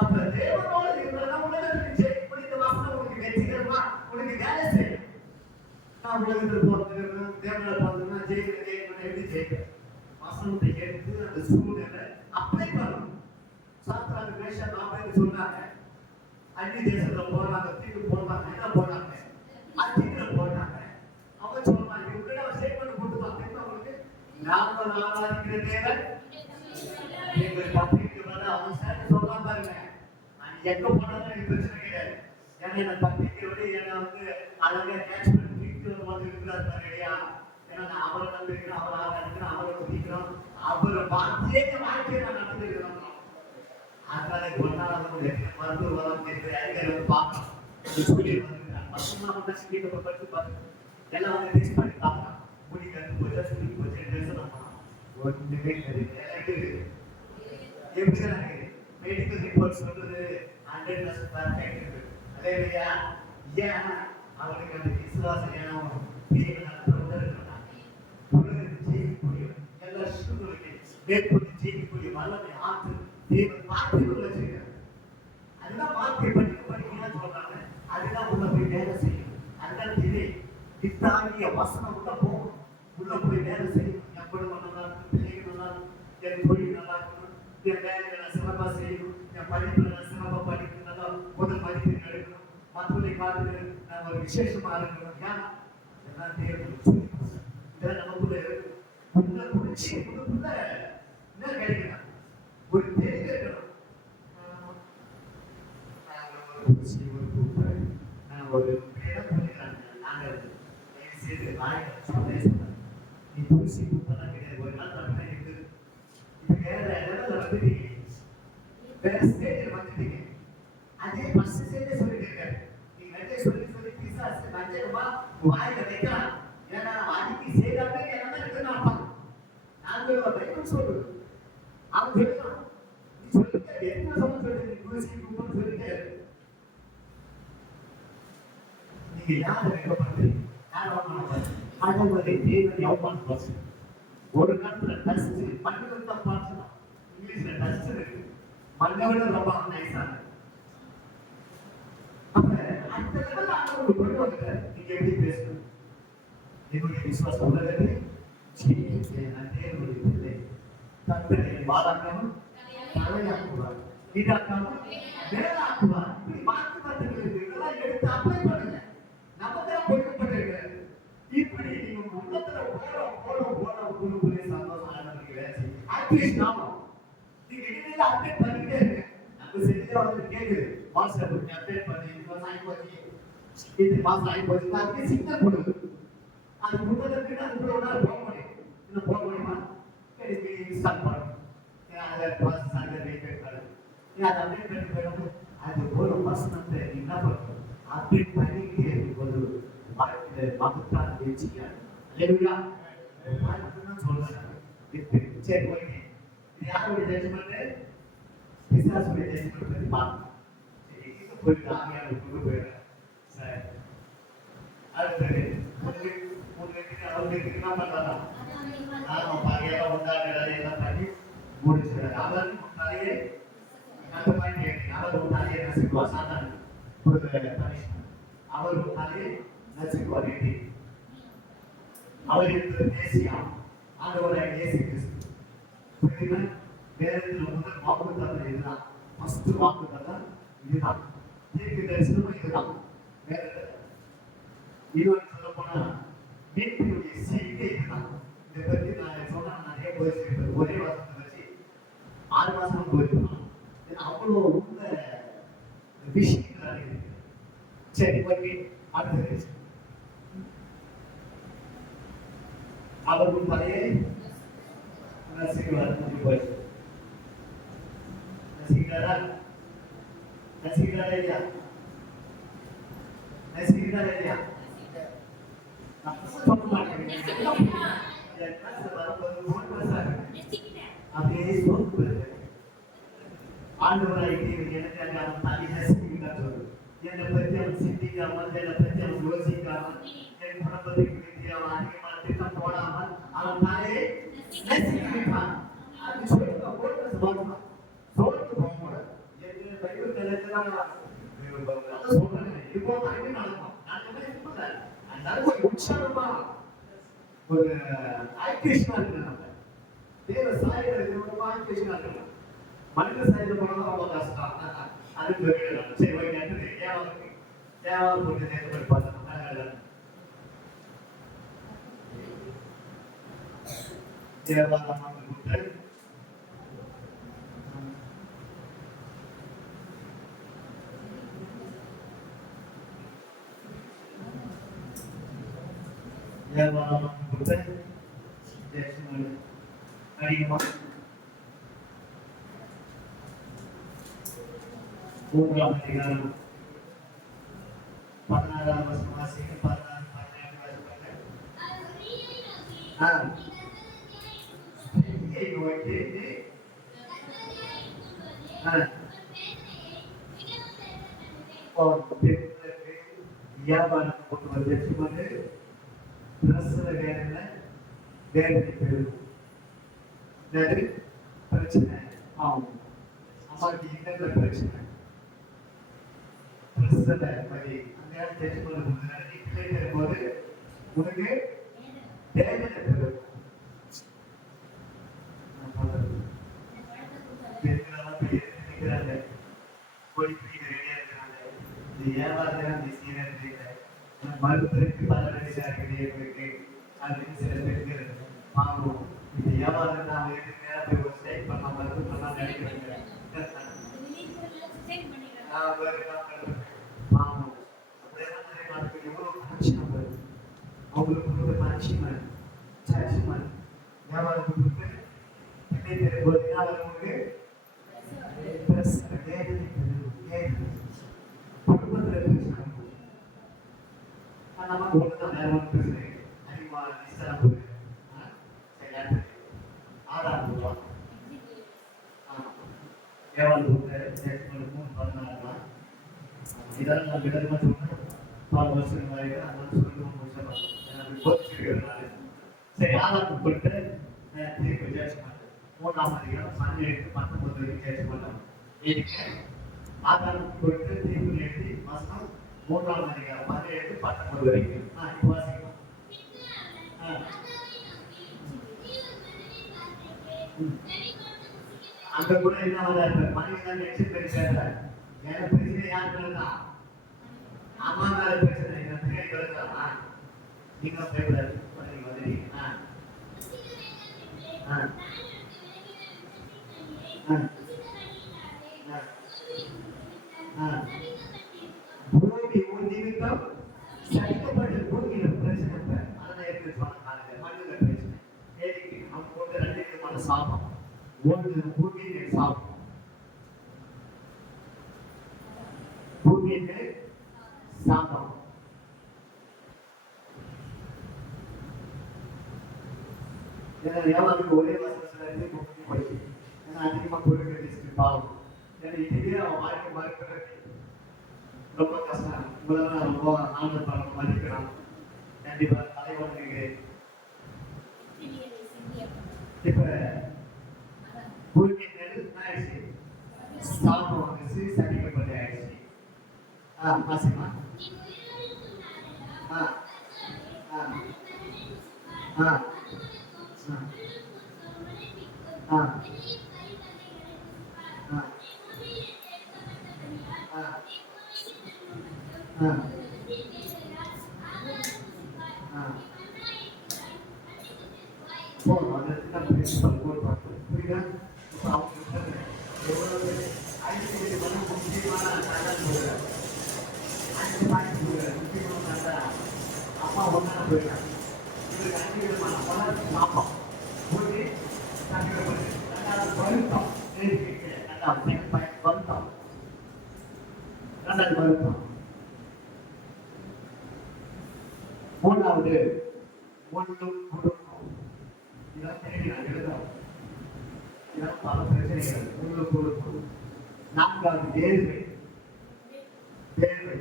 அப்ப தேவனோட இருக்கிறதா உலகத்துக்கு ஜெயிக்க இந்த வசனம் உனக்கு வெற்றிகரமா உனக்கு வேலை செய்யும். நான் உலகத்தில் போறது தேவனால போறதுன்னா ஜெயிக்கணும் எப்படி ஜெயிக்கிறேன் வசனத்தை எடுத்து அந்த சூழ்நிலை அப்ளை பண்ணணும். சாத்தான வேஷம் நாம சொன்னாங்க அந்நிய தேசத்துல போறாங்க தீர்வு போடுறாங்க என்ன போடுறாங்க அத்தியில போடுறாங்க. அவன் சொல்றான் இவங்க அவன் ஸ்டேட்மெண்ட் கொடுத்துருவாங்க அவங்களுக்கு நாம ஆராதிக்கிற தேவன் எங்கள் தப்பிக்கு வந்து அவன் சேர்த்து சொல்லலாம் பாருங்க. நான் எங்க போனாலும் எனக்கு பிரச்சனை கிடையாது. ஏன்னா என்ன தப்பிக்க விட என்ன வந்து அழகா கேட்ச் பண்ணி வந்து இருக்கிறார் பாருங்கயா. ஏன்னா நான் அவரை நம்பிக்கிறேன் அவரை ஆராதிக்கிறேன் அவரை துதிக்கிறோம் அவரை வாழ்க்கையே வாழ்க்கையை நான் நடந்துருக்கிறோம். அதனால ஒன்னாவது மருத்துவ வரம் அதிகாரி பார்க்கலாம் சொல்லி வந்துருக்காங்க. பசங்க மட்டும் சீக்கிரம் படுத்து பாருங்க எல்லாம் வந்து டெஸ்ட் பண்ணி பார்க்கலாம். முடி கண்டு போச்சா சுடி போச்சு ட்ரெஸ் ஒன்றுமே கிடையாது. எப்படி மெடிக்கல் ரிப்போர்ட் சொல்றது 100% பர்ஃபெக்ட் இருக்கு. அதே இல்லையா ஏன் அவனுக்கு அந்த விசுவாசம் ஏன்னா ஜெயிக்கக்கூடிய எல்லா சுற்றுகளுக்கு மேற்கொண்டு ஜெயிக்கக்கூடிய வல்லமை ஆற்று தேவன் வார்த்தைகள் வச்சிருக்காரு. அதுதான் வார்த்தை படிக்க சொல்றாங்க. அதுதான் உள்ள போய் வேலை செய்யும். அதுதான் திரை திட்டாகிய வசனம் உள்ள போகும். உள்ள போய் வேலை செய்யும். என் குடும்பம் நல்லா இருக்கணும், பிள்ளைகள் நல்லா இருக்கணும், என் தொழில் நல்லா இருக்கணும், என் வேலைகளை நான் சிறப்பா செய்யணும், என் படிப்புல நான் சிறப்பா படிக்கணும், நல்லா முதல் மதிப்பெண் எடுக்கணும், மற்றவர்களை பார்த்து நான் ஒரு விசேஷமா இருக்கணும். ஏன் எல்லாம் தேவன் சொல்லி இதெல்லாம் நமக்குள்ள இருக்கு. உள்ள குடிச்சு உள்ளுக்குள்ள என்ன கிடைக்கணும் ஒரு தெளிவு இருக்கணும். ஒரு பேரம் பண்ணிக்கிறாங்க. நாங்கள் செய்து நீ புரிசி குப்பெல்லாம் கிடையாது. ஒரு நாள் அப்படின்னா இருக்குது. இப்போ வேற லெவலில் வந்துட்டீங்க, வேற ஸ்டேஜில் வந்துட்டீங்க. அதே ஃபர்ஸ்ட் ஸ்டேஜே சொல்லிட்டு இருக்காரு. நீங்க நெட்டை சொல்லி பிசாசு நஞ்சமா வாயில வைக்கலாம். ஏன்னா அன்னைக்கு செய்தாங்க என்ன இருக்குன்னு அர்த்தம். நாங்கள் பைபிள் சொல்றது அவன் சொல்லலாம். நீ சொல்லிட்டு என்ன சொல்லிட்டு புரிசி குப்பன்னு சொல்லிட்டு நீங்க யாரை வைக்கப்படுறீங்க? ஒரு காலத்துல டஸ்ட் மண்ணில் தான் பார்க்கலாம். இங்கிலீஷ்ல டஸ்ட் இருக்கு, மண்ணோட ரொம்ப நைஸா. அப்ப அந்த லெவல்ல அவங்க கொண்டு வந்துட்டாரு. நீங்க எப்படி பேசணும்? என்னுடைய விசுவாசம் உள்ளது தேவனுடைய பிள்ளை தங்களை வாழாக்காமல் தலையாக்குவார், நீடாக்காமல் வேலாக்குவார். இப்படி மாற்று மாற்றங்களுக்கு இதெல்லாம் எடுத்து அப்ளை பண்ணுங்க. நமக்கு கொடுக்கப்பட்டிருக்கிறது. இப்படி நீங்க உள்ளத்துல ஓட குழுக்குள்ளே சந்தோஷம் அட்லீஸ்ட் நாமம் நீங்க இடையில அப்டேட் பண்ணிக்கிட்டே இருங்க. நம்ம செஞ்சா வந்து கேக்குது வாட்ஸ்அப் அப்டேட் பண்ணி இந்த சாய் போச்சு இது மாசம் ஆகி போச்சு அதுக்கு சிக்னல் கொடுங்க. அது கொடுத்ததுக்கு அது கூட ஒரு நாள் போக முடியும். இன்னும் போக முடியுமா? எனக்கு இன்ஸ்டால் பண்ணும். அதை ப்ராசஸ் ஆக வெயிட் பண்ணும். அதை அப்டேட் பண்ணி போயிடும். அது ஒரு வசனத்தை என்ன பண்ணும்? அப்டேட் பண்ணிக்கிட்டே இருக்கும்போது வாழ்க்கையில மகத்தான வெற்றியார். அல்லேலூயா. வாழ்க்கைன்னு சொல்றாங்க. சரி போயிட்டேன். இது யாருடைய ஜட்ஜ்மெண்ட்? பிசாசுடைய ஜட்ஜ்மெண்ட் பத்தி பார்க்கணும். சரி இது போயிட்டு ஆகியான கொண்டு போயிடுறேன். சரி அடுத்தது உங்களுக்கு அவங்களுக்கு என்ன பண்றாங்க? நாம பகையெல்லாம் உண்டாக்குறது எல்லாம் பண்ணி முடிச்சுக்கிறாரு. அவர் தலையை அந்த மாதிரி கேட்கிறீங்க. அவர் தலையை நசுக்குவா சாத்தான் அவர் தலையை நசுக்குவார். அவர் இருக்கிற தேசியம் ஆண்டவராக இயேசு கிறிஸ்து வேதத்தில் முதல் வாக்குத்தத்தம் இதுதான். ஃபர்ஸ்ட் வாக்குத்தத்தம் இதுதான். தீர்க்க தரிசனமும் இதுதான். வேதத்தில் இன்னொன்று சொல்ல போனா மீட்பினுடைய சீட்டே இதுதான். இதை பத்தி நான் சொன்னா நிறைய போயிருக்கேன். ஒரே வாசத்தை வச்சு 6 மாசம் போயிருக்கலாம். அவ்வளோ உள்ள விஷயங்கள் இருக்கு. சரி, ஓகே. அடுத்தது அவர்கள் பழைய ரசிகர்களாக போயிடுச்சு. ரசிகர்களா ரசிகர்களா இல்லையா? ரசிகர்களா இல்லையா? சொல்ல மாட்டேங்க. அப்படியே சொல்லுங்க. ஆண்டவராய் எனக்கு அவன் தனி ரசிகர்கள் சொல்லுது. என்னை பற்றி அவன் சிந்திக்காமல், என்னை பற்றி அவன் யோசிக்காமல், என் குடும்பத்தை குறித்து அவன் அதிகமான திட்டம் போடாமல் அவன் தானே ரசிக்கிறான். அது சொல்லுங்க. சோர்ந்து போகக்கூடாது. என் பைபிள் நிலையத்தான் சொல்றேன். இப்போ தானே நடக்கும். நல்ல உற்சாகமா ஒரு ஆக்டிவேஷனா இருக்கு. தேவ சாயல் ரொம்ப ஆக்டிவேஷனா இருக்கு. மனித சாயல் போனதான் ரொம்ப கஷ்டம். அதுக்கு சரி, ஓகே. ஏன் போட்டு நேரப்படி பார்த்தோம். தேவாலயம் அதிகமா 3ஆம் அதிகாரம் 16ஆம் வசனம் வாசிங்க. 16 17 வாசிங்க. வியாபாரம் கொண்டு வந்து பிரசவ வேதனை வேதனை பெருகும். பிரச்சனை ஆகும். அம்மாவுக்கு என்னென்ன பிரச்சனை பிரசவ வழி அந்த தெரிஞ்சு போது உனக்கு வேதனை பெருகும். மருத்துவருக்கு பல இருக்கு அப்படின்னு சில பேருக்கு வாங்குவோம். இந்த வியாபாரம் நாம போய் ஒரு ஸ்டைல் பண்ண மருத்துவம் பண்ணா நினைக்கிறேங்க. வாங்குவோம். அப்படியே எவ்வளவு கனெக்ஷன் வருது. அவங்களுக்கு கனெக்ஷன் சாட்சியமான வியாபாரத்துக்கு நமக்கு ஒண்ணுதான் வேற ஒன்று பிரச்சனை அதிகமான நிச்சயம் ஆறாம் ரூபாய் வியாபாரத்துக்கு 3-16 இதெல்லாம் நான் விதமா சொல்றேன். 4 வருஷம் சரி, ஆதாரம் போட்டு திருப்பி ஜட்ஜ் பண்ணேன். 3ஆம் அதிகாரம் 17-19 வரைக்கும் ஜட்ஜ் பண்ணலாம். ஆதாரம் போட்டு தீர்ப்பு எழுதி வசனம் 3ஆம் அதிகாரம் 17-19 வரைக்கும் வாசிக்கலாம். அங்க கூட என்ன மனைவிதான் நினைச்சு பேசுறாங்க. எனக்கு பிரச்சனை யாருக்கு தான் அம்மா மேல பிரச்சனை எனக்கு நீங்க பயப்படாது. பூமி ஒரு நிமித்தம் சட்டப்பட்டு பூமியில பிரச்சனை அதான் இருக்கு. மண்ணுல பிரச்சனை அவங்க போட்டு 2 விதமான சாபம். ஒன்று பூமியின் சாபம். பூமியின் சாபம். ஏன்னா ஒரே வசனத்துல போயிடுச்சு. ஏன்னா அதிகமா பொருட்கள் பாவம். ஏன்னா இதுவே அவன் வாழ்க்கை மறுக்கிறது ரொம்ப கஷ்டம். உங்களெல்லாம் ரொம்ப ஆனந்த படம் மதிக்கிறான். கண்டிப்பா தலைவனுக்கு இப்ப பூமி நெல் ஆயிடுச்சு. சாபம் வந்துச்சு. சனிக்கப்பட்டு ஆயிடுச்சு. மாசிமா ஆ ஆ ஆ ஆ ஆ போதும். அந்த இடத்துல பிரின்சிபல் கோட் பார்க்கணும். புரியுதா? இப்போ அவங்க எவ்வளவு ஐடி வந்து முக்கியமான தகவல் சொல்றாரு. அஞ்சு பாயிண்ட் சொல்றாரு. முக்கியமான தகவல் அப்பா ஒன்றா போயிருக்காங்க. இவருக்கு 5 விதமான பலர் சாப்பம் போட்டு தங்கப்பட்டு ரெண்டாவது வருத்தம் ரெண்டாவது செகண்ட் பாயிண்ட் வருத்தம் ரெண்டாவது வருத்தம் மூணாவது ஒன்றும் குடும்பம் இதெல்லாம் தேடி நான் எழுதுறோம். இதெல்லாம் பல பிரச்சனைகள் உங்களுக்கு கொடுக்கும். நான்காவது தேர்வு தேர்வு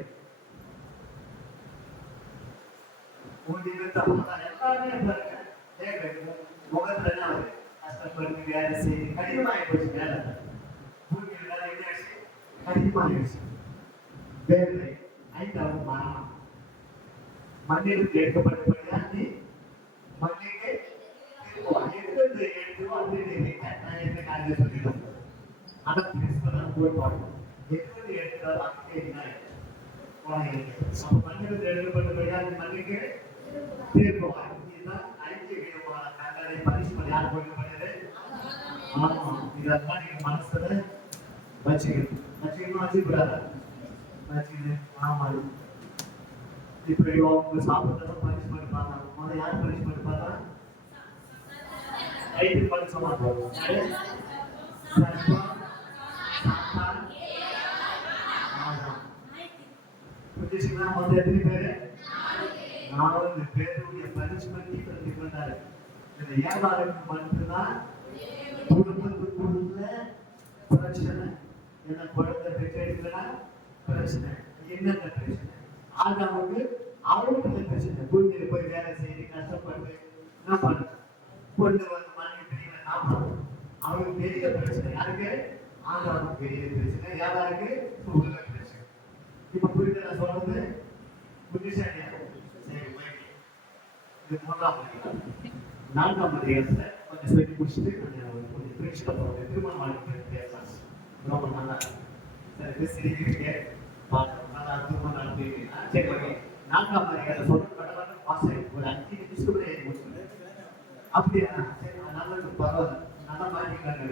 எல்லாருமே பாருங்க தேர்வு முகத்துல என்ன வருது கஷ்டப்பட்டு வேலை செய்து கடினமாகி போச்சு வேலை பூமியில் வேலை என்ன ஆச்சு கடினமாகிடுச்சு. தேர்வு ஐந்தாவது மரணம் மண்ணிற்கு எடுக்கப்பட்டபடிதான் நீ மண்ணிற்கு எடுத்து எடுத்துவோ அப்படின்னு நான் என்ன காலையில் சொல்லிடுவோம். ஆனால் பிரின்சிபல் கோட்பாடு எது எடுத்தாலும் அங்கே அப்ப மண்ணிற்கு எடுக்கப்பட்டபடிதான் மண்ணிற்கு தீர்ப்போம். இதுதான் 5 விதமான தண்டனை பனிஷ்மெண்ட் யார் கொடுக்கப்பட்டது? ஆமா, இதெல்லாம் நீங்க மனசுல வச்சுக்கணும் வச்சுக்கூடாது வச்சுக்கணும். ஆமா, இப்ப அவங்க சாப்பிட்டதை பனிஷ்மெண்ட் பார்த்தாங்க. முதல்ல யார் பனிஷ்மெண்ட் பார்த்தா? ஐந்து பனிஷமா போகும். புரிஞ்சுங்களா? முதல்ல எத்தனை பேரு? 4 பேருடைய பனிஷ்மெண்ட் பண்ணிருக்காரு. இந்த ஏவாளுக்கு மட்டும்தான் குடும்பத்துக்குள்ள பிரச்சனை. என்ன குழந்தை பெற்றெடுக்கலன்னா பிரச்சனை. என்னென்ன பிரச்சனை? ஆகாவுக்கு அவங்களுக்கு பிரச்சனை. பூமியில போய் வேலை செய்து கஷ்டப்பட்டு என்ன பண்ண கொண்டு வந்து மனைவி காப்பாற்றும். அவருக்கு பெரிய பிரச்சனை. யாருக்கு? ஆகாவுக்கு பெரிய பிரச்சனை. யாருக்கு? உள்ள பிரச்சனை. இப்ப புரியுது நான் சொல்றது? புத்திசாலியா? சரி, இது 3ஆம் அதிகாரம். 4ஆம் அதிகாரத்துல கொஞ்சம் சொல்லி முடிச்சுட்டு கொஞ்சம் பிரிச்சுட்டு போறோம். திருமணம் வாழ்க்கை பேசலாம். ரொம்ப நல்லா சரி சிரிக்கிறீங்க பார்க்கணும். நல்லா திருமணம் நடத்திருக்கீங்க. சரி, ஓகே. 4ஆம் அதிகாரத்தை சொல்ற கடவுள் வாசல் ஒரு 5 நிமிஷம் கூட எழுதி முடிச்சுங்க. அப்படியா? சரி, நல்லது, பரவாயில்ல, நல்லா மாற்றிக்கிறாங்க.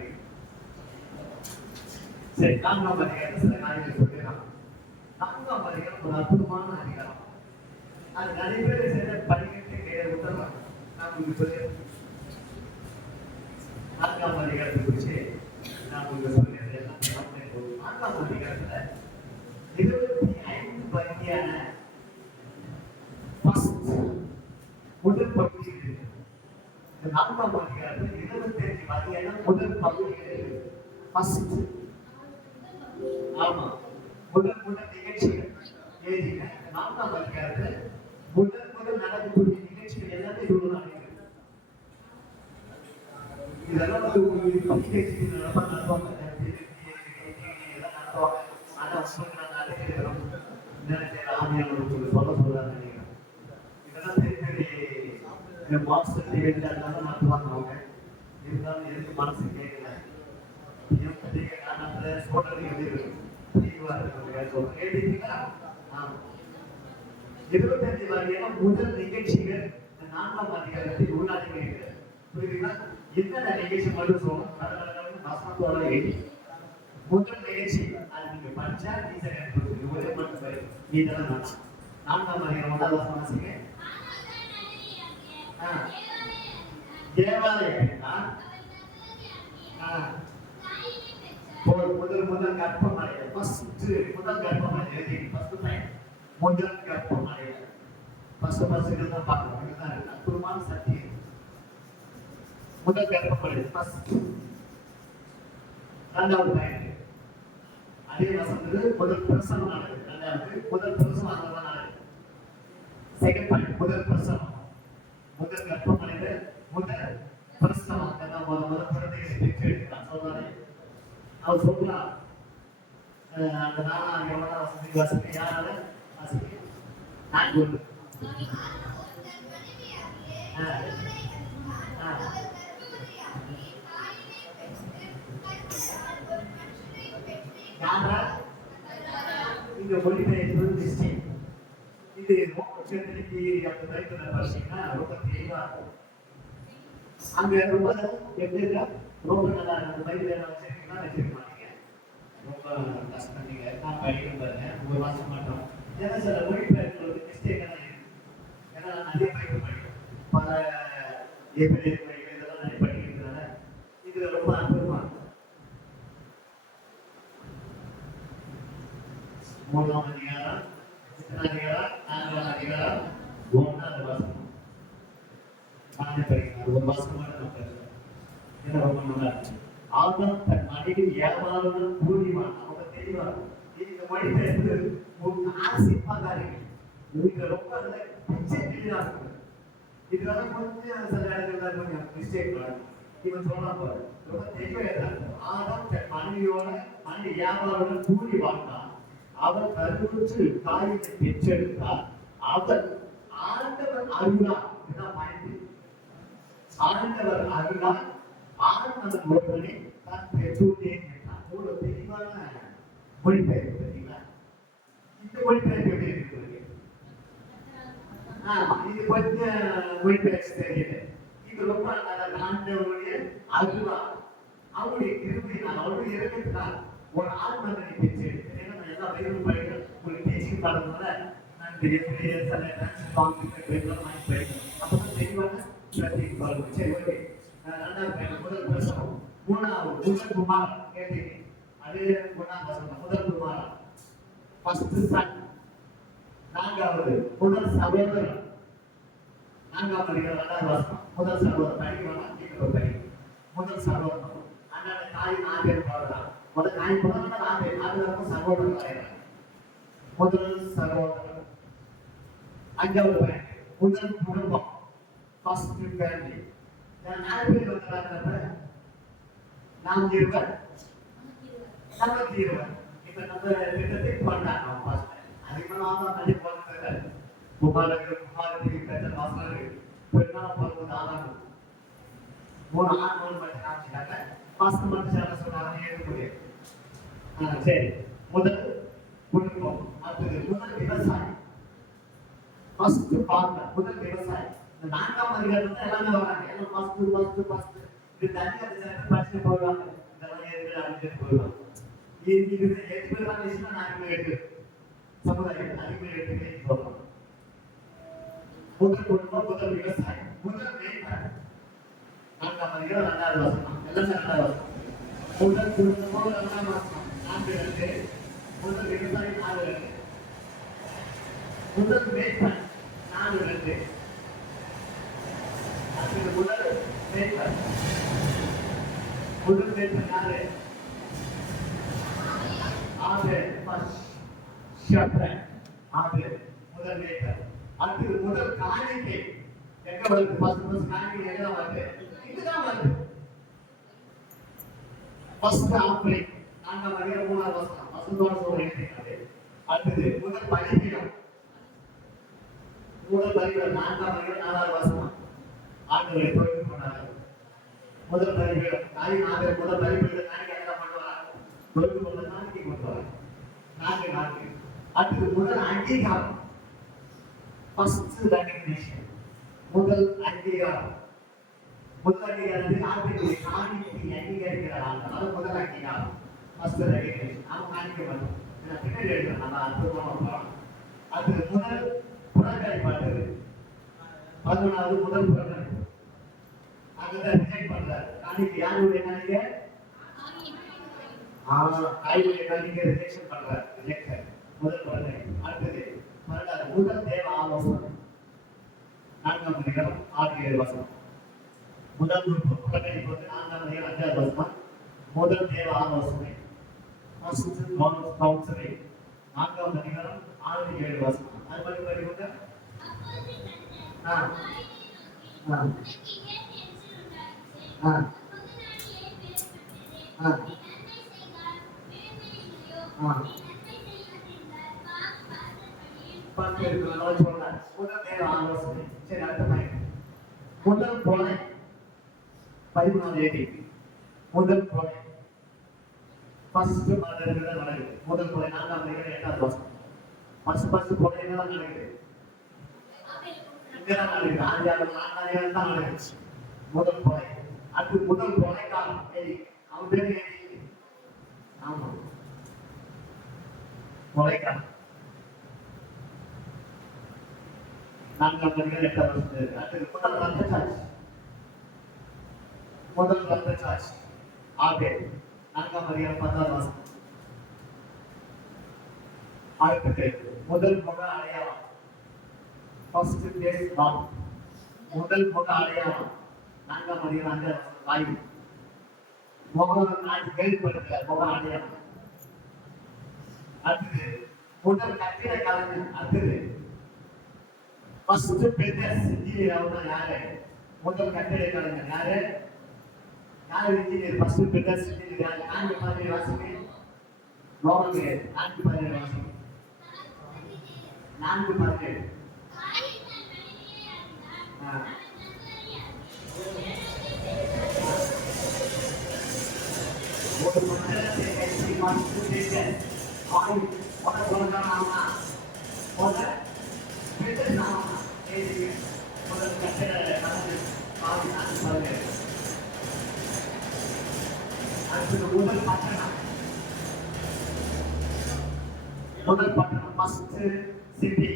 சரி, 4ஆம் அதிகாரத்தை சில காரியங்கள் சொல்லிடலாம். 4ஆம் அதிகாரம் ஒரு அற்புதமான அதிகாரம். அது நிறைய பேர் சேர்ந்த படிக்கட்டு உத்தரவாங்க. நான் உங்களுக்கு சொல்லிடுறேன். 4ஆம் அதிகாரத்தை குறித்து நான் உங்களுக்கு சொல்லிடுறேன். எல்லாம் 4ஆம் அதிகாரத்துல 25 வகையான முதல் பகுதிகள் இருக்கு. இந்த 4ஆம் அதிகாரத்துல 25 வகையான முதல் பகுதிகள் இருக்கு. ஆமா, முதல் நிகழ்ச்சிகள் எழுதிங்க. 4ஆம் அதிகாரத்துல முதல் நடக்கக்கூடிய நிகழ்ச்சிகள் எல்லாமே இவ்வளவுதான் இருக்கு. இதெல்லாம் வந்து உங்களுக்கு பப்ளிகேஷன் நடத்துவாங்க. ஆனா நான் நடக்கிறோம் ஆமியாளர்களுக்கு சொல்ல சொல்றாங்க. இதெல்லாம் பெரிய மாஸ்டர் நிகழ்ச்சியாக நடத்துவாங்க. அவங்க இருந்தாலும் எதுக்கு மனசு கேட்கல. கேட்டீங்களா? 25 வகையான முதல் நிகழ்ச்சிகள் 4ஆம் அதிகாரத்தில் உள்ளடங்கியிருக்கிறது. புரியுதுங்களா? என்னென்ன நிகழ்ச்சி மட்டும் சொல்லணும். வசனத்தோட முதல் நிகழ்ச்சி அது நீங்க படிச்சா ஒரே மட்டும் இதெல்லாம் 4ஆம் அதிகாரம் 1ஆம் வசனம் வாசிங்க. தேவாலயம்னா முதல் கற்பமடை முதல் கற்பமடை முதல் கற்பமடை தான் பார்க்கணும். அற்புதமான சத்தியம். முதல் கற்பமடை 2வது பாயிண்ட். அதே வசனத்துக்கு முதல் பிரசவம் நடக்குது. 2வது முதல் பிரசவம் அங்கதான் நடக்குது. செகண்ட் பாயிண்ட் முதல் பிரசவம். முதல் கற்பமடையில முதல் பிரசவம் அங்கதான் முதல் குழந்தைகளை பெற்று எடுக்கிறான். சொல்றாரு அவர் சொல்றான். அந்த 4ஆம் அதிகாரம் வசதி யாரால வாசிக்க நான் சொல்லு. இங்க மொழிபெயர்ப்பு மிஸ்டேக். இது இன்னைக்கு அந்த டைத்துல பார்த்தீங்கன்னா ரொம்ப தெளிவா இருக்கும். அங்க ரொம்ப எப்படி இருக்கா ரொம்ப நல்லா அந்த பைபிள் வச்சிருக்கீங்கன்னா வச்சிருக்க மாட்டீங்க. ரொம்ப கஷ்டம். நீங்க நான் படிக்க பாருங்க ஒரு மாசம் மாட்டோம். ஏன்னா சில மொழிபெயர்ப்பு மிஸ்டேக் எல்லாம் இருக்கு. ஏன்னா நான் நிறைய பைபிள் படிக்கிறேன். பல எபிரேய பைபிள் இதெல்லாம் நிறைய படிக்கிறதுனால இதுல ரொம்ப அற்புதமா இருக்கும். 3ஆம் அதிகாரம், 4ஆம் அதிகாரம், 1ஆவது வசனம். நானே படிக்கிறேன். ஒரு வசனமா நான் படிக்கிறேன். ஏன்னா ரொம்ப நல்லா இருக்கு. ஆதாம் தன் மனைவி ஏவாளுடன் கூடிவான். அவங்க தெளிவா இந்த மொழிபெயர்ப்பு ஒரு ஆசிப்பாதாரிகள். இதுக்கு ரொம்ப பிச்சை கிளியா இருக்கு. இதுல கொஞ்சம் சில இடங்கள்ல கொஞ்சம் மிஸ்டேக் வரும். இவன் சொன்னா பாரு ரொம்ப தெளிவா இருக்கு. ஆதாம் தன் மனைவி ஏவாளுடன் கூடி வாழ்ந்தான். அவர் கருவுற்று தாயை பெற்றெடுத்தார். அவர் ஆண்டவர் அருளால் இதுதான் பாயிண்ட். ஆண்டவர் அருளால் ஆண்டவர் ஒருவனை தான் பெற்றுள்ளேன் என்றார். ஒரு தெளிவான மொழிபெயர்ப்பு பார்த்தீங்களா? இந்த மொழிபெயர்ப்பு எப்படி இருக்கு? இது கொஞ்சம் மொழிபெயர்ப்பு தெரியல. இது ரொம்ப ஆண்டவருடைய அருளால் அவருடைய கிருபையினால் அவருடைய இறக்கத்தினால் ஒரு ஆத்மனை பெற்று எல்லா பைபிள் படிக்கிறேன். உங்களுக்கு டீச்சிங் பண்ணுறதுனால நான் பெரிய பெரிய சில பைபிள் வாங்கி படிக்கிறேன். அப்போ தெளிவான சரி ஓகே. ரெண்டாவது முதல் பிரசவம், முதல் குமாரன் கேட்டீங்க. அது முதல் குமாரன் ஃபர்ஸ்ட் சன். நான்காவது முதல் சகோதரன். 4ஆம் அதிகாரம் 2ஆவது வசனம். முதல் சகோதரன் படிக்கணும். நீங்கள் படி. முதல் சகோதரன் அண்ணாட தாய் ஆபேல் பாடுறான். முதல் தாய் முதல்ல ஆபேல் சகோதரன் வரைகிறான். முதல் சகோதரன். 5ஆவது பாயிண்ட் முதல் குடும்பம், ஃபர்ஸ்ட் ஃபேமிலி. நாலு பேர் வந்தாங்க. நாம் இருவர் நமக்கு இருவர். இப்ப நம்ம திட்டத்தை பண்ணாங்க. அதிகமாக கண்டிப்பாக குமாரத்துக்கு பெற்ற வாசகர்கள் பெண்ணால் பார்ப்பது ஆதாரம். 3 ஆண்கள் மட்டும் காமிச்சாங்க. பாஸ்ட் மட்டும் சேர சொன்னாங்க. ஏற்றுக்கூடிய சரி. முதல் குடும்பம், அடுத்தது முதல் விவசாயம், ஃபர்ஸ்ட் பார்ட்னர், முதல் விவசாயி. இந்த 4ஆம் அதிகாரத்துல எல்லாமே வராங்க. எல்லாம் ஃபர்ஸ்ட் இது தனியா படிச்சு போடுவாங்க. இதெல்லாம் எதுக்கு அப்படின்னு போடுவாங்க. இது எதுக்கு விஷயம் நான் எடுத்து சமுதாயம் அதிகமாக எடுத்து போடுவாங்க. முதல் குடும்பம், முதல் விவசாயம், முதல் மேய்ப்பன். 4ஆம் அதிகாரம் 2ஆவது வசனம். எல்லாம் 2ஆவது வசனம். முதல் குடும்பம் 2ஆம் வசனம் 4 முதல் விவசாயி 4 முதல் மேய்ப்பன் 4 அது முதல் மேய்ப்பன். முதல் மேய்ப்பன் யாரு? ஆபேல் ஃபர்ஸ்ட் ஷெப்பர்ட். ஆபேல் முதல் மேய்ப்பன். அடுத்து முதல் காணிக்கை எங்க வருது? ஃபர்ஸ்ட் காணிக்கை எங்க வருது? இதுதான் வருது. ஃபர்ஸ்ட் ஆஃபரிங் 4ஆம் அதிகாரம் 3ஆவது வசனம். வசனத்தோட சொல்றேன். அடுத்து முதல் பலிபீடம். முதல் பலிபீடம் 4ஆம் அதிகாரம் 4ஆவது வசனம். ஆண்டவரை தொழுது கொண்டார்கள். முதல் பலிபீடம் ஆபேல் முதல் பலிபீடம் காணிக்கை என்ன பண்ணுவார்? தொழுது கொண்டு காணிக்கை கொண்டுவார். 4 அடுத்து முதல் அங்கீகாரம், ஃபர்ஸ்ட் ரெகக்னிஷன். முதல் அங்கீகாரம். முதல் அங்கீகாரத்தில் ஆபேலுடைய காணிக்கை அங்கீகரிக்கிறார். அது முதல் அங்கீகாரம், ஃபர்ஸ்ட் ரெகக்னிஷன். அவன் காணிக்கை பண்ணும். பின்னாடி எடுக்கிறேன். நம்ம அற்புதமாக போகலாம். அது முதல் புறக்கணிப்பாட்டு. 11வது முதல் புறக்கணிப்பு. அங்கதான் ரிஜெக்ட் பண்றாரு. காணிக்கை யாருடைய காணிக்கை? தாயுடைய காணிக்கை ரிஜெக்ஷன் பண்றாரு. ரிஜெக்ஷன் முதல் புறக்கணிப்பு. அடுத்தது 12வது முதல் தேவ ஆலோசனை. 4ஆம் அதிகாரம் 6-7 வசனம். முதல் புறக்கணிப்பு 4ஆம் அதிகாரம் 5வது வசனம். முதல் தேவ ஆலோசனை, ஃபர்ஸ்ட் கவுன்சிலிங். 4ஆம் அதிகாரம் 6-7 வசனம். அது மாதிரி படிங்க. முதல் தேவ ஆலோசனை. சரி, அடுத்த பாயிண்ட் முதல் கொலை. 13 முதல் கொலை ஃபர்ஸ்ட் மர்டர் நடக்குது. முதல் கொலை 4ஆம் அதிகாரம் 8வது வசனம். ஃபர்ஸ்ட் கொலை என்னதான் நடக்குது? இங்கதான் நடக்குது. ஆதியாகமம் தான் நடக்குது. முதல் கொலை. அது முதல் கொலைக்காரன் ஏலி. அவன் பேரு ஏலி. ஆமா, கொலைக்காரன். 4ஆம் அதிகாரம் 8ஆம் வசனம். அது முதல் ரத்த சாட்சி. முதல் ரத்த சாட்சி ஆபேல். 4ஆம் அதிகாரம் 10ஆம் வசனம். அடுத்தது முதல் முக அடையாளம். First face lock. முதல் முக அடையாளம் 4ஆம் அதிகாரம் 5ஆம் வசனம். வாயு முகம் நாட்டு கேள்விப்படுத்த முக அடையாளம். அடுத்தது முதல் கட்டிட கலைஞர். அடுத்தது ஃபர்ஸ்ட் பில்டர்ஸ் இன்ஜினியர். அவங்க யாரு? முதல் கட்டிட கலைஞர் யாரு? யாரு இன்ஜினியர்? ஃபர்ஸ்ட் பில்டர்ஸ் இன்ஜினியர் யாரு? 4 வாசிங்க. ரோமன் 4 வாசிங்க. 4 ஒரு மண்டலத்தை கட்டி மாற்றிட்டு ஆய் உனக்கான முதல் கட்டிட அடுத்தது முதல் பட்டணம். முதல் பட்டணம் ஃபர்ஸ்ட் சிட்டி.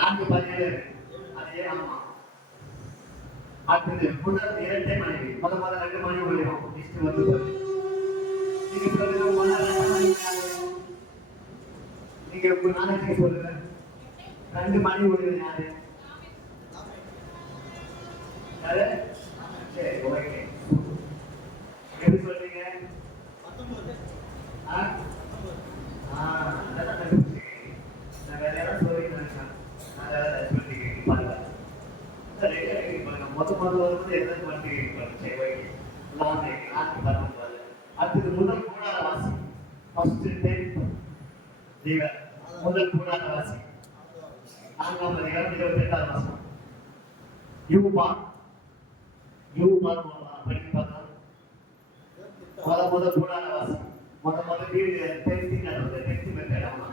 4:17. அதே ஆமா. அடுத்தது முதல் இரட்டை மனைவி. முதல் 2 மனைவி விடுவோம். லிஸ்ட் வந்து நீங்க சொல்லுங்க. முதல் 2 மனைவி நீங்க உங்க நாளைக்கு சொல்லுங்க. 2 மனைவி விடுவது யாரு? யாரு? சரி, ஓகே. எப்படி சொல்றீங்க? 19. அதான் கண்டுபிடிச்சிருக்கீங்க. நான் வேற யாரும் சொல்றீங்கன்னு நினைச்சேன். நான் வேற சொல்லிருக்கீங்க. பாருங்க. சரி, முதல் வரும்போது எதாவது மாற்றிருக்கீங்க. சரி, ஓகே. அடுத்தது முதல் கூடாரவாசி. ஃபர்ஸ்ட் டென்த் ஜீவன். முதல் கூடாரவாசி 4ஆம் அதிகாரம் 28ஆம் வசனம். யூபா படிக்க பார்த்தா முதல் கூடாரவாசி. முதல் வீடு டென்த் மெத்தட். ஆமா,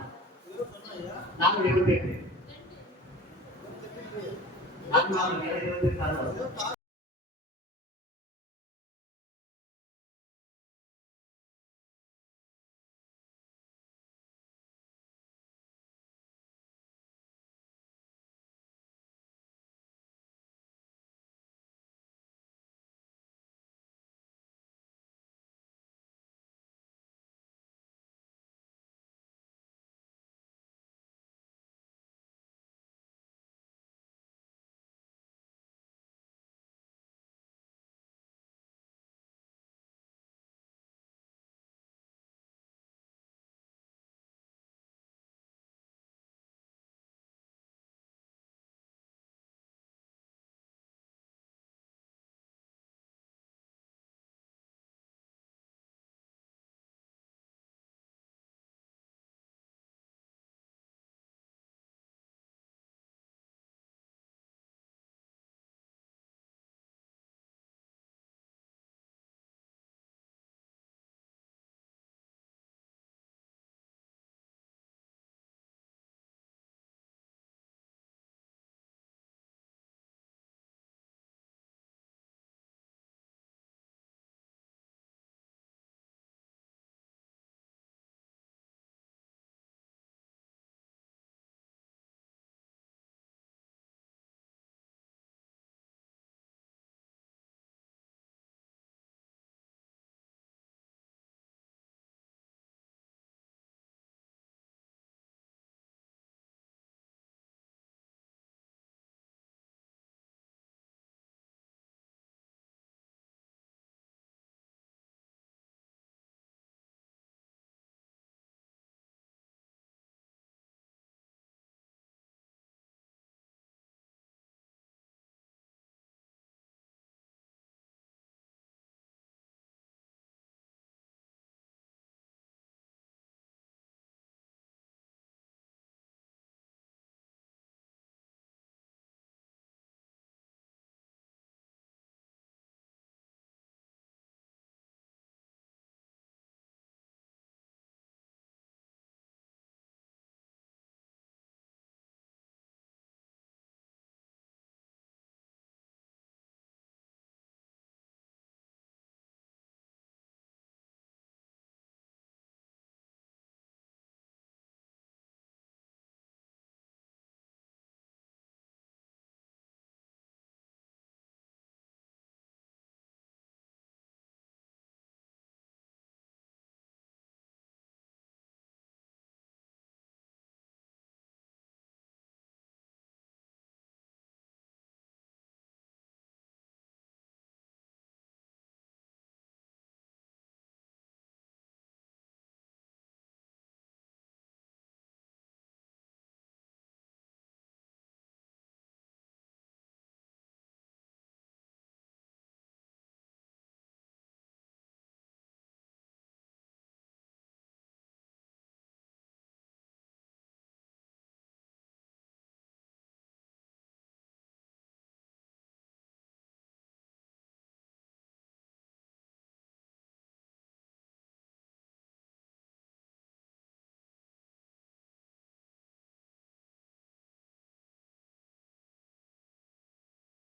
4:28. 4ஆம் அதிகாரம் 28ஆம் வசனம்.